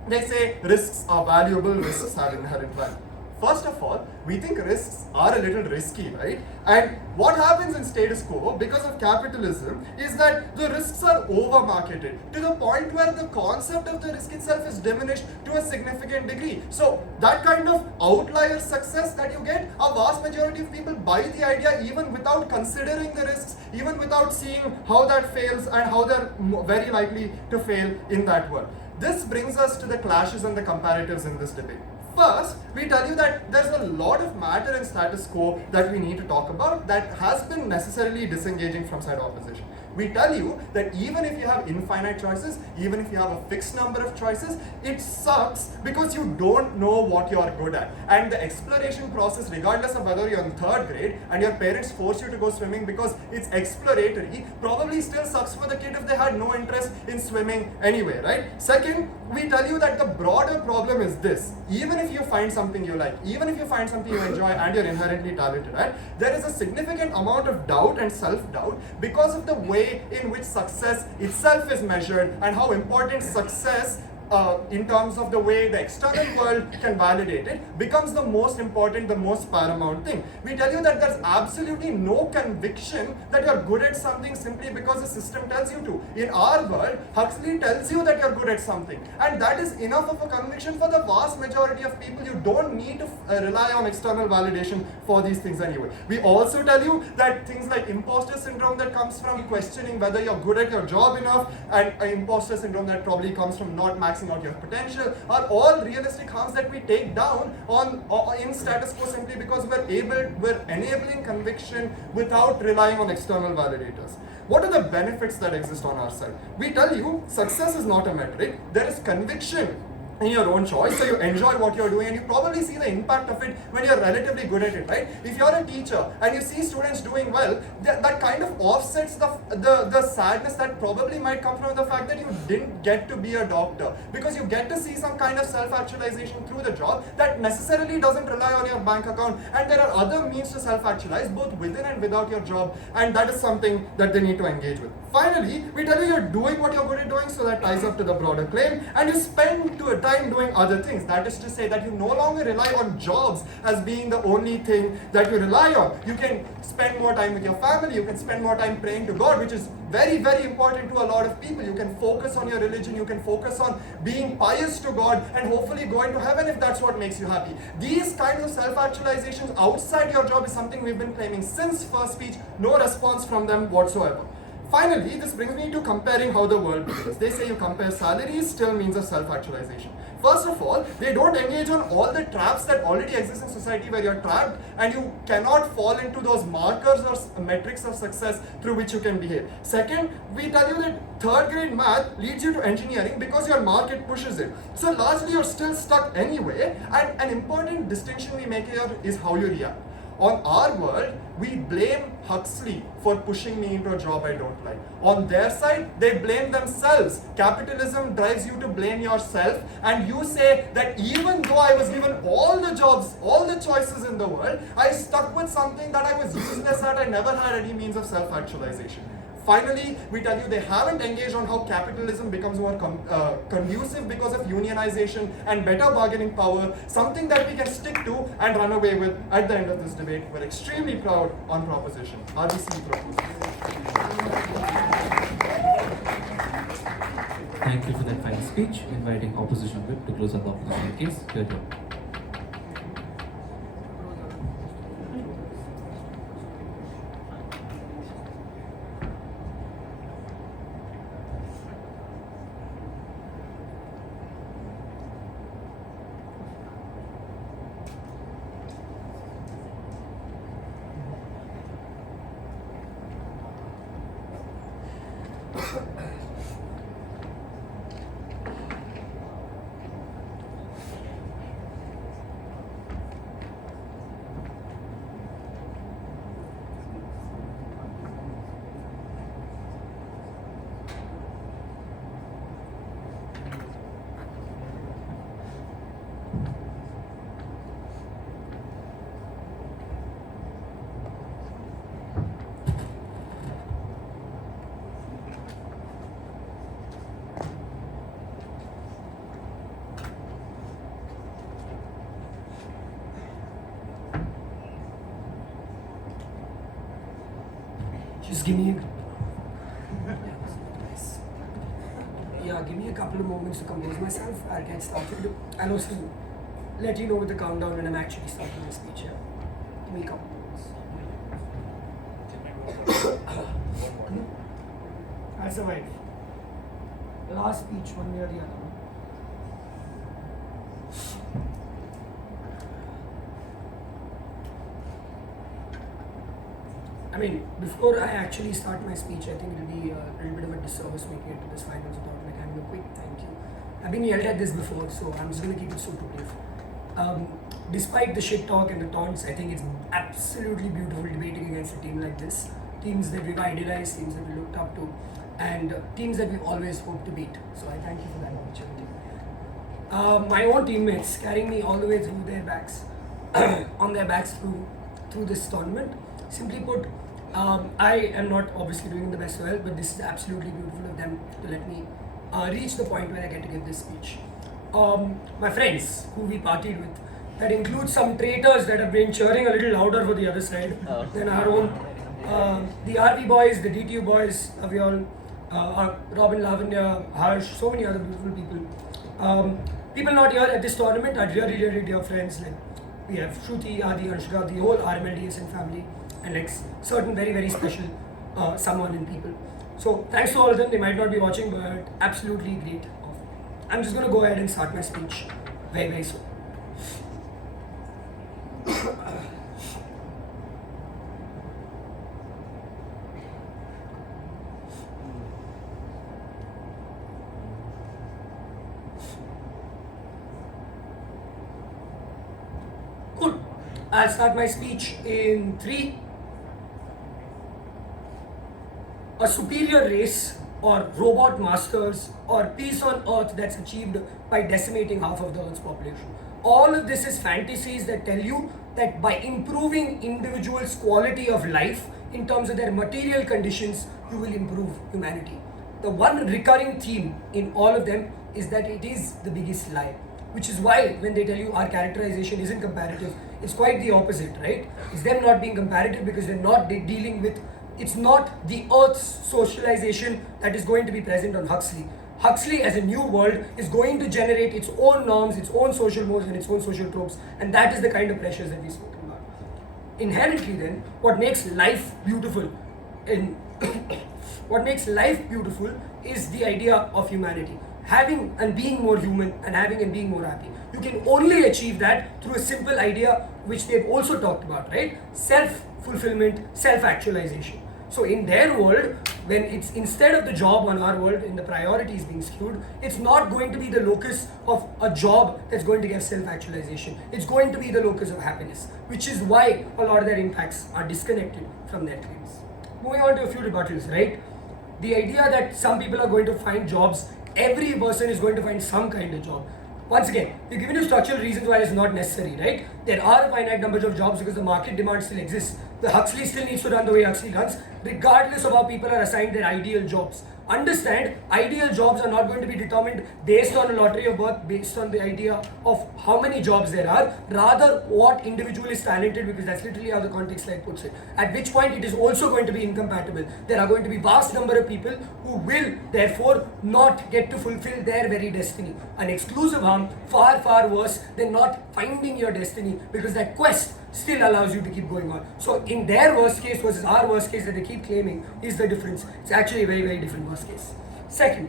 they say risks are valuable, risks have inherent value. First of all, we think risks are a little risky, right? And what happens in status quo because of capitalism is that the risks are over-marketed to the point where the concept of the risk itself is diminished to a significant degree. So that kind of outlier success that you get, a vast majority of people buy the idea even without considering the risks, even without seeing how that fails and how they're very likely to fail in that world. This brings us to the clashes and the comparatives in this debate. First, we tell you that there's a lot of matter in status quo that we need to talk about that has been necessarily disengaging from side opposition. We tell you that even if you have infinite choices, even if you have a fixed number of choices, it sucks because you don't know what you're good at. And the exploration process, regardless of whether you're in third grade and your parents force you to go swimming because it's exploratory, probably still sucks for the kid if they had no interest in swimming anyway, right? Second, we tell you that the broader problem is this. Even if you find something you like, even if you find something you enjoy and you're inherently talented at, there is a significant amount of doubt and self-doubt because of the way in which success itself is measured and how important success in terms of the way the external world can validate it becomes the most important, the most paramount thing. We tell you that there's absolutely no conviction that you're good at something simply because the system tells you to. In our world, Huxley tells you that you're good at something, and that is enough of a conviction for the vast majority of people. You don't need to rely on external validation for these things anyway. We also tell you that things like imposter syndrome that comes from questioning whether you're good at your job enough, and imposter syndrome that probably comes from not maxing out your potential, are all realistic harms that we take down in status quo simply because we're enabling conviction without relying on external validators. What are the benefits that exist on our side? We tell you success is not a metric. There is conviction in your own choice, so you enjoy what you're doing and you probably see the impact of it when you're relatively good at it, right? If you're a teacher and you see students doing well, that kind of offsets the sadness that probably might come from the fact that you didn't get to be a doctor, because you get to see some kind of self-actualization through the job that necessarily doesn't rely on your bank account, and there are other means to self-actualize both within and without your job, and that is something that they need to engage with. Finally, we tell you you're doing what you're good at doing, so that ties up to the broader claim, and you spend to a time doing other things. That is to say that you no longer rely on jobs as being the only thing that you rely on. You can spend more time with your family, you can spend more time praying to God, which is very, very important to a lot of people. You can focus on your religion, you can focus on being pious to God and hopefully going to heaven if that's what makes you happy. These kinds of self-actualizations outside your job is something we've been claiming since first speech. No response from them whatsoever. Finally, this brings me to comparing how the world begins. They say you compare salaries still means of self-actualization. First of all, they don't engage on all the traps that already exist in society where you're trapped and you cannot fall into those markers or metrics of success through which you can behave. Second, we tell you that third grade math leads you to engineering because your market pushes it. So largely you're still stuck anyway, and an important distinction we make here is how you react. On our world, we blame Huxley for pushing me into a job I don't like. On their side, they blame themselves. Capitalism drives you to blame yourself, and you say that even though I was given all the jobs, all the choices in the world, I stuck with something that I was useless at. I never had any means of self-actualization. Finally, we tell you they haven't engaged on how capitalism becomes more conducive because of unionization and better bargaining power, something that we can stick to and run away with at the end of this debate. We're extremely proud on proposition. RBC proposal. Thank you for that fine speech. Inviting opposition whip to close up the opposition case. Here. Just give me give me a couple of moments to compose myself. I'll get started. I'll also let you know with the countdown when I'm actually starting my speech here. Give me a couple of moments. I'll survive. The last speech, one way or the other. I mean, before I actually start my speech, I think it will be a little bit of a disservice making it to this finals without like having a quick thank you. I've been yelled at this before, so I'm just going to keep it super brief. Despite the shit talk and the taunts, I think it's absolutely beautiful debating against a team like this. Teams that we've idealized, teams that we looked up to, and teams that we've always hoped to beat. So I thank you for that opportunity. My own teammates carrying me all the way through their backs, on their backs through this tournament. Simply put, I am not obviously doing the best well, but this is absolutely beautiful of them to let me reach the point where I get to give this speech. My friends who we partied with, that includes some traitors that have been cheering a little louder for the other side than our own. The RV boys, the DTU boys, we all, Robin, Lavanya, Harsh, so many other beautiful people. People not here at this tournament are really, really dear friends. Like we have Shruti, Adi, Anshika, the whole RMLDSN family, and like certain very, very special someone in people. So thanks to all of them. They might not be watching, but absolutely great. I'm just going to go ahead and start my speech very, very soon. Cool. I'll start my speech in 3. A superior race, or robot masters, or peace on earth that's achieved by decimating half of the earth's population. All of this is fantasies that tell you that by improving individuals' quality of life in terms of their material conditions, you will improve humanity. The one recurring theme in all of them is that it is the biggest lie. Which is why when they tell you our characterization isn't comparative, it's quite the opposite, right? It's them not being comparative because they're not dealing with, it's not the Earth's socialization that is going to be present on Huxley. Huxley as a new world is going to generate its own norms, its own social modes and its own social tropes, and that is the kind of pressures that we've spoken about. Inherently then, what makes life beautiful in what makes life beautiful is the idea of humanity. Having and being more human and having and being more happy. You can only achieve that through a simple idea which they've also talked about, right? Self-fulfillment, self-actualization. So in their world, when it's instead of the job on our world and the priorities being skewed, it's not going to be the locus of a job that's going to give self-actualization. It's going to be the locus of happiness, which is why a lot of their impacts are disconnected from their claims. Moving on to a few rebuttals, right? The idea that some people are going to find jobs, every person is going to find some kind of job. Once again, we've given you structural reasons why it's not necessary, right? There are a finite number of jobs because the market demand still exists. The Huxley still needs to run the way Huxley runs, regardless of how people are assigned their ideal jobs. Understand, ideal jobs are not going to be determined based on a lottery of birth, based on the idea of how many jobs there are, rather what individual is talented, because that's literally how the context slide puts it. At which point it is also going to be incompatible. There are going to be vast number of people who will therefore not get to fulfill their very destiny. An exclusive harm far, far worse than not finding your destiny, because that quest still allows you to keep going on. So in their worst case versus our worst case that they keep claiming is the difference. It's actually a very, very different worst case. Second,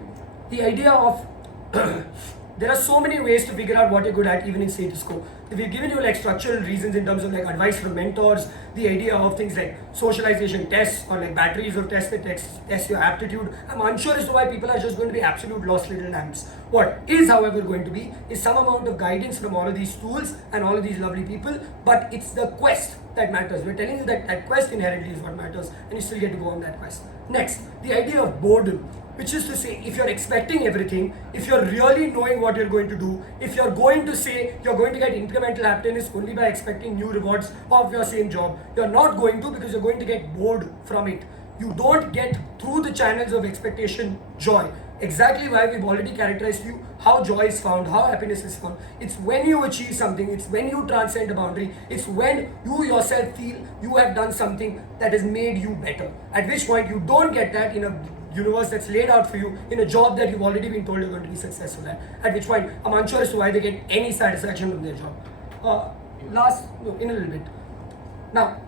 the idea of there are so many ways to figure out what you're good at even in status quo. We've given you like structural reasons in terms of like advice from mentors, the idea of things like socialization tests or like batteries of tests that test your aptitude. I'm unsure as to why people are just going to be absolute lost little lambs. What is however going to be is some amount of guidance from all of these tools and all of these lovely people, but it's the quest that matters. We're telling you that that quest inherently is what matters and you still get to go on that quest. Next, the idea of boredom, which is to say, if you're expecting everything, if you're really knowing what you're going to do, if you're going to say you're going to get incremental happiness only by expecting new rewards of your same job, you're not going to, because you're going to get bored from it. You don't get through the channels of expectation joy. Exactly why we've already characterized to you how joy is found, how happiness is found. It's when you achieve something, it's when you transcend a boundary, it's when you yourself feel you have done something that has made you better. At which point you don't get that in a universe that's laid out for you, in a job that you've already been told you're going to be successful at which point I'm unsure as to why they get any satisfaction from their job. In a little bit. Now,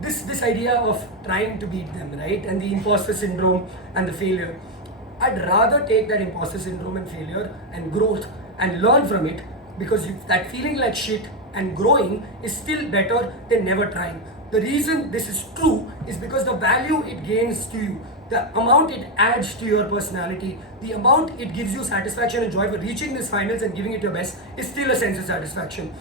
this idea of trying to beat them, right, and the imposter syndrome and the failure, I'd rather take that imposter syndrome and failure and growth and learn from it, because that feeling like shit and growing is still better than never trying. The reason this is true is because the value it gains to you, the amount it adds to your personality, the amount it gives you satisfaction and joy for reaching these finals and giving it your best is still a sense of satisfaction.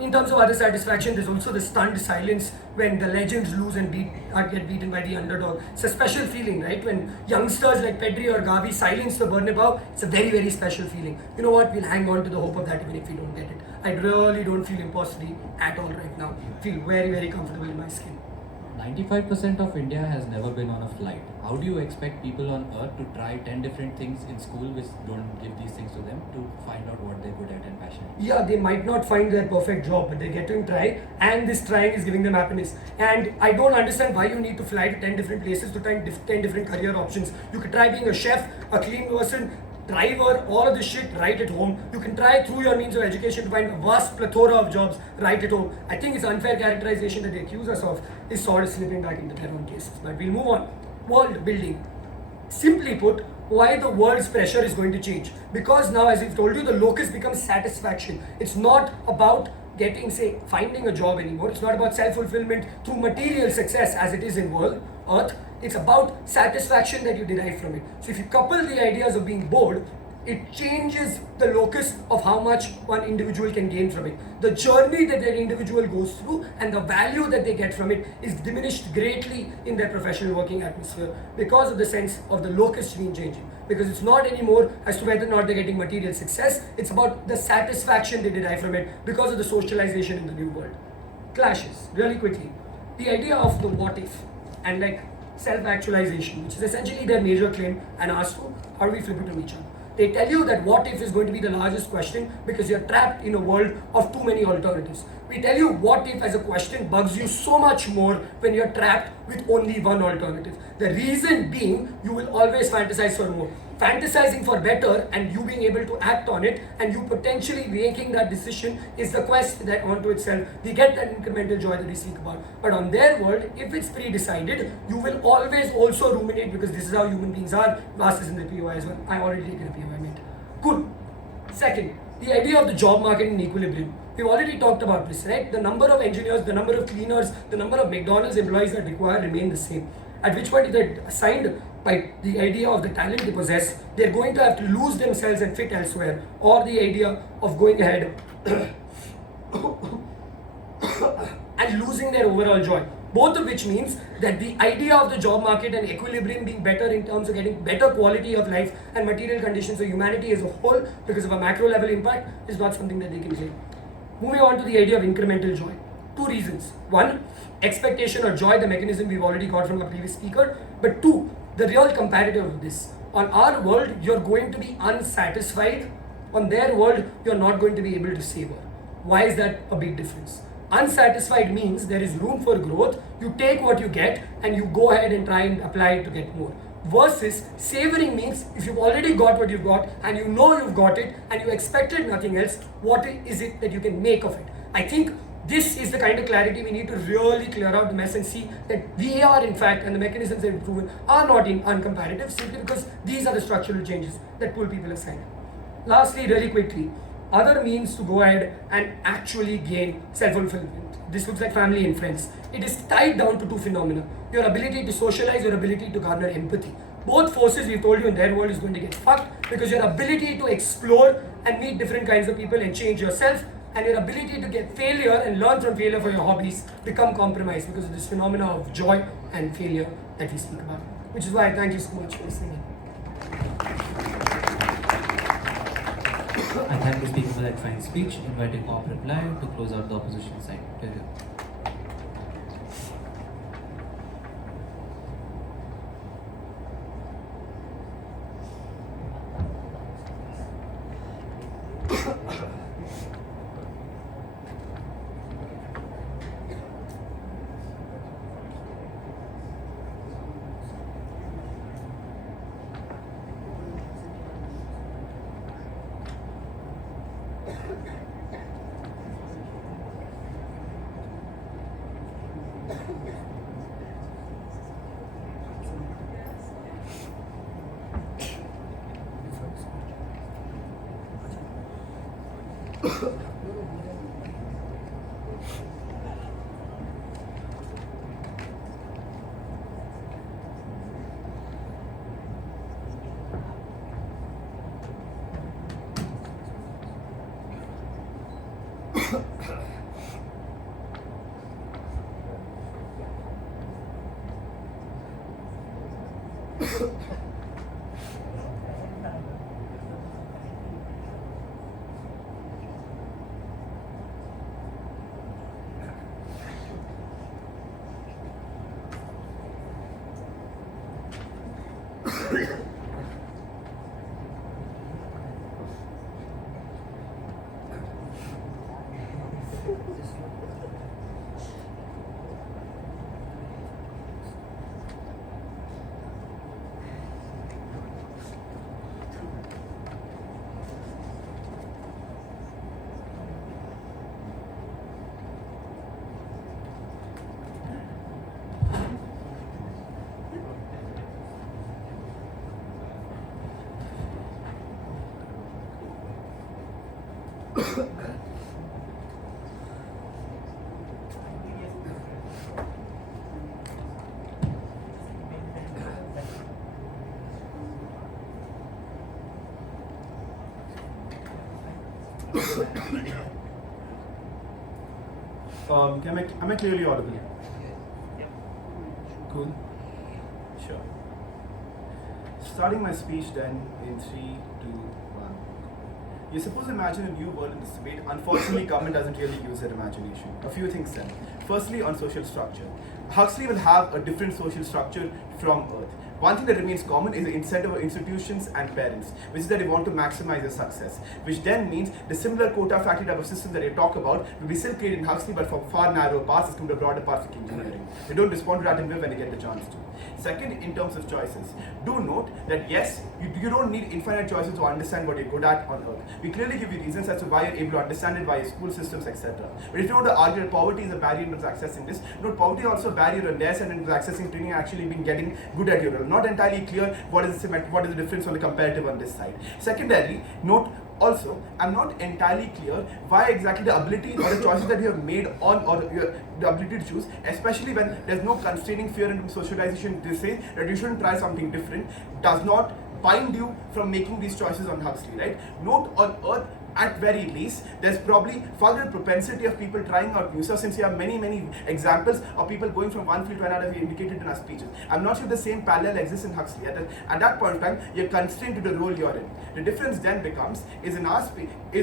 In terms of other satisfaction, there's also the stunned silence when the legends lose and get beaten by the underdog. It's a special feeling, right? When youngsters like Pedri or Gavi silence the Bernabeu, it's a very, very special feeling. You know what? We'll hang on to the hope of that even if we don't get it. I really don't feel imposter at all right now. I feel very, very comfortable in my skin. 95% of India has never been on a flight. How do you expect people on earth to try 10 different things in school which don't give these things to them to find out what they're good at and passionate? Yeah, they might not find their perfect job, but they get to try, and this trying is giving them happiness. And I don't understand why you need to fly to 10 different places to try 10 different career options. You could try being a chef, a clean person, driver, all of this shit right at home. You can try through your means of education to find a vast plethora of jobs right at home. I think it's unfair characterization that they accuse us of is sort of slipping back into their own cases. But we'll move on. World building. Simply put, why the world's pressure is going to change. Because now, as I've told you, the locus becomes satisfaction. It's not about finding a job anymore. It's not about self-fulfillment through material success as it is in world, earth. It's about satisfaction that you derive from it. So if you couple the ideas of being bored, it changes the locus of how much one individual can gain from it. The journey that that individual goes through and the value that they get from it is diminished greatly in their professional working atmosphere because of the sense of the locus being changing. Because it's not anymore as to whether or not they're getting material success, it's about the satisfaction they derive from it because of the socialization in the new world. Clashes, really quickly. The idea of the what if and like self-actualization, which is essentially their major claim, and asked to, how do we flip it on each other? They tell you that what if is going to be the largest question because you're trapped in a world of too many alternatives. We tell you what if as a question bugs you so much more when you're trapped with only one alternative. The reason being, you will always fantasize for more. Fantasizing for better and you being able to act on it and you potentially making that decision is the quest that onto itself. We get that incremental joy that we speak about. But on their world, if it's pre-decided, you will always also ruminate because this is how human beings are. Vas is in the POI as well. I already taken a POI, mate. Cool. Second, the idea of the job market in equilibrium. We've already talked about this, right? The number of engineers, the number of cleaners, the number of McDonald's employees that require remain the same. At which point, if they're assigned by the idea of the talent they possess, they're going to have to lose themselves and fit elsewhere. Or the idea of going ahead and losing their overall joy. Both of which means that the idea of the job market and equilibrium being better in terms of getting better quality of life and material conditions of humanity as a whole because of a macro level impact is not something that they can claim. Moving on to the idea of incremental joy. Two reasons. One, expectation or joy, the mechanism we've already got from a previous speaker. But two, the real comparative of this. On our world, you're going to be unsatisfied. On their world, you're not going to be able to savor. Why is that a big difference? Unsatisfied means there is room for growth. You take what you get and you go ahead and try and apply it to get more. Versus savoring means if you've already got what you've got and you know you've got it and you expected nothing else, what is it that you can make of it? I think this is the kind of clarity we need to really clear out the mess and see that we are in fact, and the mechanisms that we've proven are not uncomparative simply because these are the structural changes that pull people aside. Lastly, really quickly, other means to go ahead and actually gain self-fulfillment. This looks like family and friends. It is tied down to two phenomena. Your ability to socialize, your ability to garner empathy. Both forces we've told you in their world is going to get fucked because your ability to explore and meet different kinds of people and change yourself and your ability to get failure and learn from failure for your hobbies become compromised because of this phenomena of joy and failure that we speak about. Which is why I thank you so much for listening. I thank the speaker for that fine speech. Invite a cop reply to close out the opposition side. Am I clearly audible? Yep. Cool. Sure. Starting my speech then in 3, 2, 1. You're supposed to imagine a new world in this debate. Unfortunately, government doesn't really use their imagination. A few things then. Firstly, on social structure. Huxley will have a different social structure from earth. One thing that remains common is the incentive of institutions and parents, which is that they want to maximize their success, which then means the similar quota factory type of system that you talk about will be still created in Huxley, but for far narrower paths, it's come to a broader path of engineering. They don't respond to that in when they get the chance to. Second, in terms of choices, do note that yes, you don't need infinite choices to understand what you're good at on earth. We clearly give you reasons as to why you're able to understand it via school systems, etc. But if you want to argue that poverty is a barrier in terms of accessing this, note poverty is also a barrier on their side in terms of accessing training and actually being getting good at your role. Not entirely clear what is the difference on the comparative on this side. Secondarily, note also, I'm not entirely clear why exactly the ability or the choices that you have made on or the ability to choose, especially when there's no constraining fear and socialization, they say that you shouldn't try something different, does not bind you from making these choices on Huxley, right? Note on earth, at very least, there's probably far greater propensity of people trying out new stuff, since you have many examples of people going from one field to another, as we indicated in our speeches. I'm not sure if the same parallel exists in Huxley. At that point in time, you're constrained to the role you're in. The difference then becomes, is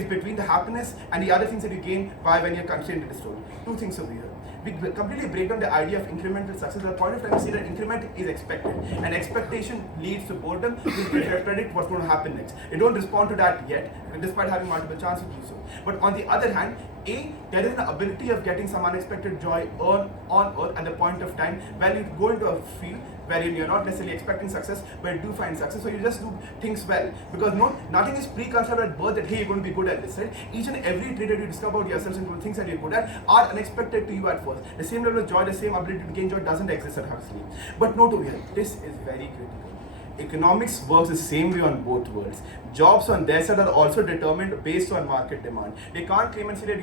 between the happiness and the other things that you gain by when you're constrained to this role. Two things over here. We completely break down the idea of incremental success. At the point of time, we see that increment is expected, and expectation leads to boredom. We predict what's going to happen next. They don't respond to that yet, despite having multiple chances to do so. But on the other hand, there is an ability of getting some unexpected joy on earth at the point of time when you go into a field wherein you're not necessarily expecting success, but you do find success, so you just do things well. Because nothing is preconceived at birth that, hey, you're going to be good at this, right? Each and every trait that you discover about yourself and things that you're good at are unexpected to you at first. The same level of joy, the same ability to gain joy doesn't exist at Huxley. But note over here, this is very critical. Economics works the same way on both worlds. Jobs on their side are also determined based on market demand. They can't claim and say that,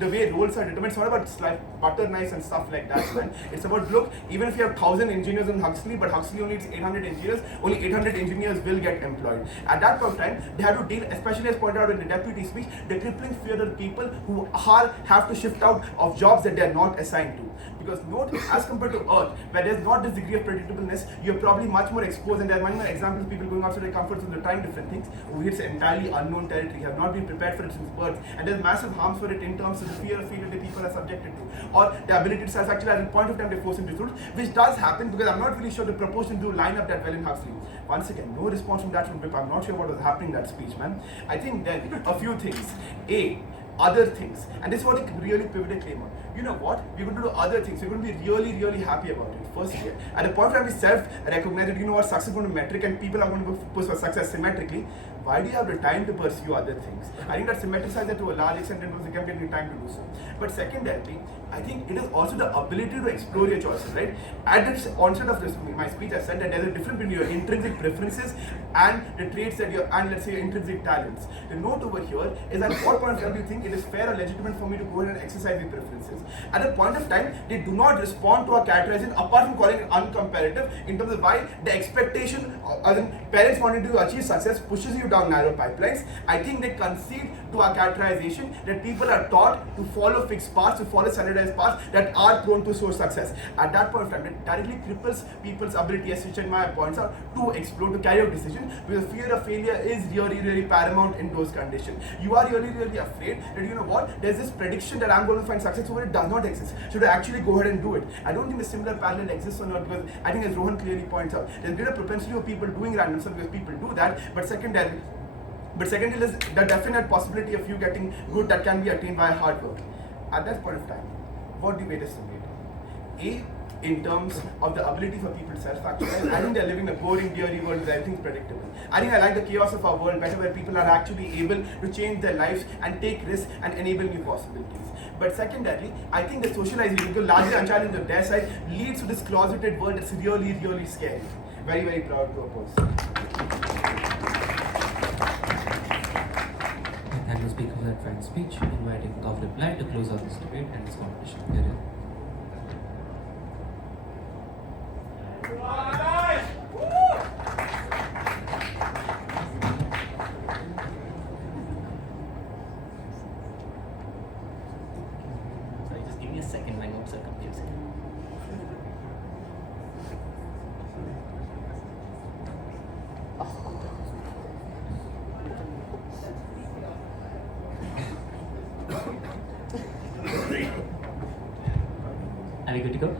the way roles are determined, it's not about butter knives and stuff like that, man. It's about, look, even if you have 1,000 engineers in Huxley, but Huxley only needs 800 engineers, only 800 engineers will get employed. At that point of time, they have to deal, especially as pointed out in the deputy speech, the crippling fear of people who have to shift out of jobs that they are not assigned to. Because note, as compared to Earth, where there's not this degree of predictableness, you're probably much more exposed, and there are many more examples of people going outside their comfort zone, they're trying different things. Over here, it's entirely unknown territory, have not been prepared for it since birth, and there's massive harms for it in terms of the fear of failure that people are subjected to, or the ability to self-actualize at the point of time they force into truth, which does happen, because I'm not really sure the proportion do line up that well in Huxley. Once again, no response from that from Vip. I'm not sure what was happening in that speech, man. I think then a few things. Other things, and this is what I really pivoted claim on. You know what? We're going to do other things. We're going to be really happy about it. First year, at the point of time we self-recognize that, you know what, success is going to metric and people are going to pursue success symmetrically. Why do you have the time to pursue other things? I think that symmetricizes to a large extent and you can get time to do so. But secondarily, I think it is also the ability to explore your choices, right? At the onset of my speech, I said that there's a difference between your intrinsic preferences and the traits that and let's say your intrinsic talents. The note over here is at what point of time do you think it is fair or legitimate for me to go ahead and exercise these preferences? At a point of time, they do not respond to our characterization apart from calling it uncomparative in terms of why the expectation, as in parents wanting to achieve success pushes you down narrow pipelines. I think they concede to our characterization that people are taught to follow fixed paths, to follow standardized paths that are prone to source success. At that point of time, it directly cripples people's ability, as Chinmaya points out, to explore, to carry out decisions, because fear of failure is really paramount in those conditions. You are really afraid that, you know what, there's this prediction that I'm going to find success over it does not exist. Should I actually go ahead and do it? I don't think a similar parallel exists or not, because I think, as Rohan clearly points out, there's greater propensity of people doing random stuff because people do that, but secondly, there's the definite possibility of you getting good that can be attained by hard work. At that point of time, what do we estimate? In terms of the ability for people to self-actualize, I think they're living a boring, dreary world where everything's predictable. I think I like the chaos of our world better, where people are actually able to change their lives and take risks and enable new possibilities. But secondarily, I think the socialization, because largely unchallenged on their side, leads to this closeted world that's really scary. Very proud to oppose. I thank the speaker for that fine speech, inviting Garv reply to close out this debate and this competition. Period. Sorry, just give me a second, my notes are confusing. Are we good to go?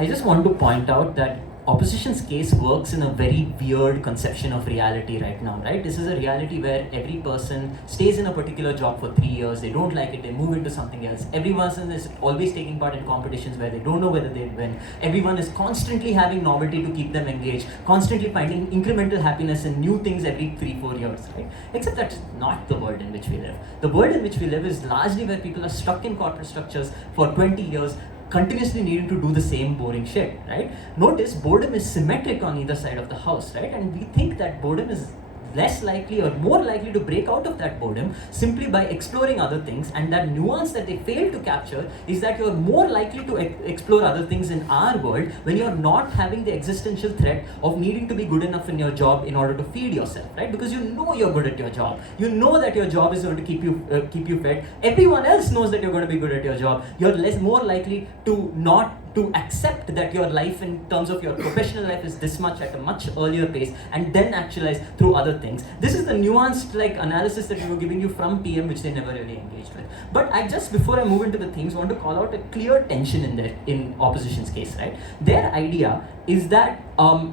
I just want to point out that opposition's case works in a very weird conception of reality right now, right? This is a reality where every person stays in a particular job for 3 years, they don't like it, they move into something else. Everyone is always taking part in competitions where they don't know whether they'll win. Everyone is constantly having novelty to keep them engaged, constantly finding incremental happiness in new things every 3-4 years, right? Except that's not the world in which we live. The world in which we live is largely where people are stuck in corporate structures for 20 years, continuously needing to do the same boring shit, right? Notice boredom is symmetric on either side of the house, right? And we think that boredom is less likely or more likely to break out of that boredom simply by exploring other things, and that nuance that they fail to capture is that you're more likely to explore other things in our world when you're not having the existential threat of needing to be good enough in your job in order to feed yourself, right? Because you know you're good at your job, you know that your job is going to keep you fed, everyone else knows that you're going to be good at your job, you're more likely to accept that your life in terms of your professional life is this much at a much earlier pace and then actualize through other things. This is the nuanced analysis that we were giving you from PM, which they never really engaged with. But before I move into the themes, want to call out a clear tension in opposition's case, right? Their idea is that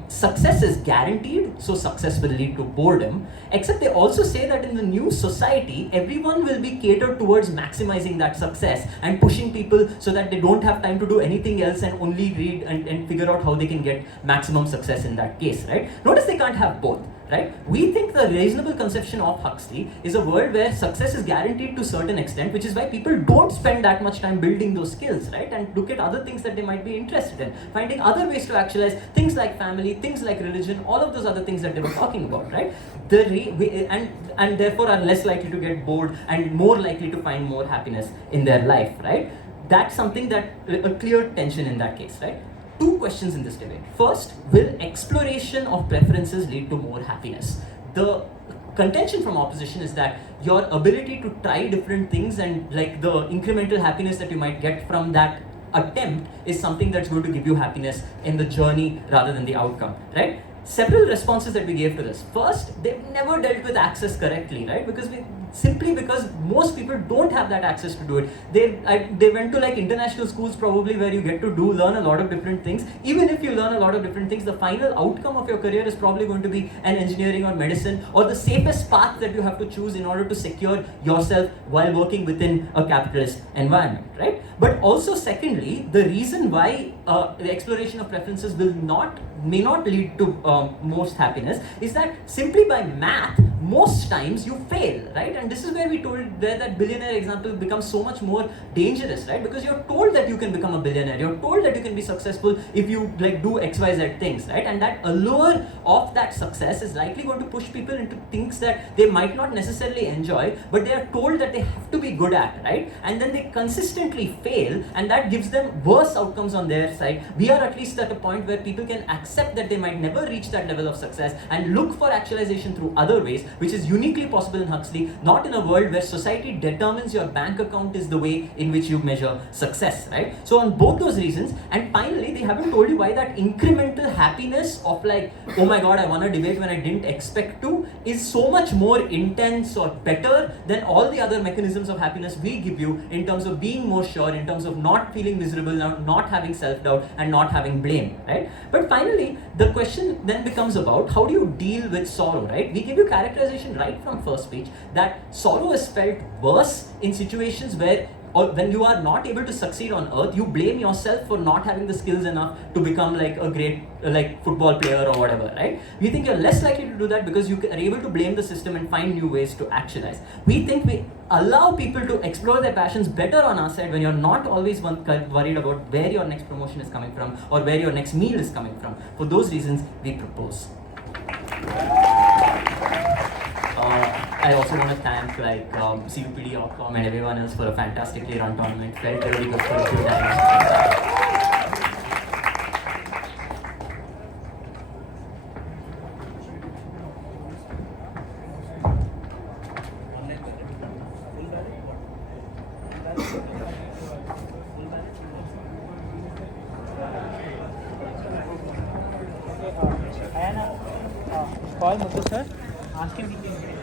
success is guaranteed, so success will lead to boredom, except they also say that in the new society, everyone will be catered towards maximizing that success and pushing people so that they don't have time to do anything else and only read and figure out how they can get maximum success in that case, right? Notice they can't have both. Right? We think the reasonable conception of Huxley is a world where success is guaranteed to a certain extent, which is why people don't spend that much time building those skills, right? And look at other things that they might be interested in, finding other ways to actualize things like family, things like religion, all of those other things that they were talking about, right? And therefore are less likely to get bored and more likely to find more happiness in their life, right? That's something that a clear tension in that case, right? Two questions in this debate. First, will exploration of preferences lead to more happiness? The contention from opposition is that your ability to try different things and the incremental happiness that you might get from that attempt is something that's going to give you happiness in the journey rather than the outcome, right? Several responses that we gave to this. First, they've never dealt with access correctly, right? Because most people don't have that access to do it. They went to international schools probably where you get to learn a lot of different things. Even if you learn a lot of different things, the final outcome of your career is probably going to be an engineering or medicine or the safest path that you have to choose in order to secure yourself while working within a capitalist environment, right? But also secondly, the reason why the exploration of preferences may not lead to most happiness is that simply by math, most times you fail, right? And this is where we told that billionaire example becomes so much more dangerous, right? Because you're told that you can become a billionaire, you're told that you can be successful if you do XYZ things, right? And that allure of that success is likely going to push people into things that they might not necessarily enjoy, but they are told that they have to be good at, right? And then they consistently fail, and that gives them worse outcomes on their side. We are at least at a point where people can accept that they might never reach that level of success and look for actualization through other ways, which is uniquely possible in Huxley, not in a world where society determines your bank account is the way in which you measure success, right? So on both those reasons, and finally, they haven't told you why that incremental happiness of oh my god, I won a debate when I didn't expect to, is so much more intense or better than all the other mechanisms of happiness we give you in terms of being more sure, in terms of not feeling miserable, not having self-doubt, and not having blame, right? But finally, the question then becomes about how do you deal with sorrow, right? We give you characterization right from first speech that sorrow is felt worse in situations where when you are not able to succeed on earth, you blame yourself for not having the skills enough to become a great football player or whatever, right? We think you're less likely to do that because you are able to blame the system and find new ways to actualize. We think we allow people to explore their passions better on our side when you're not always worried about where your next promotion is coming from or where your next meal is coming from. For those reasons, we propose. I also want to thank CUPD, Outcome, and everyone else for a fantastically run tournament. Felt really good for a few times. Ayana, call Muthu sir, ask him.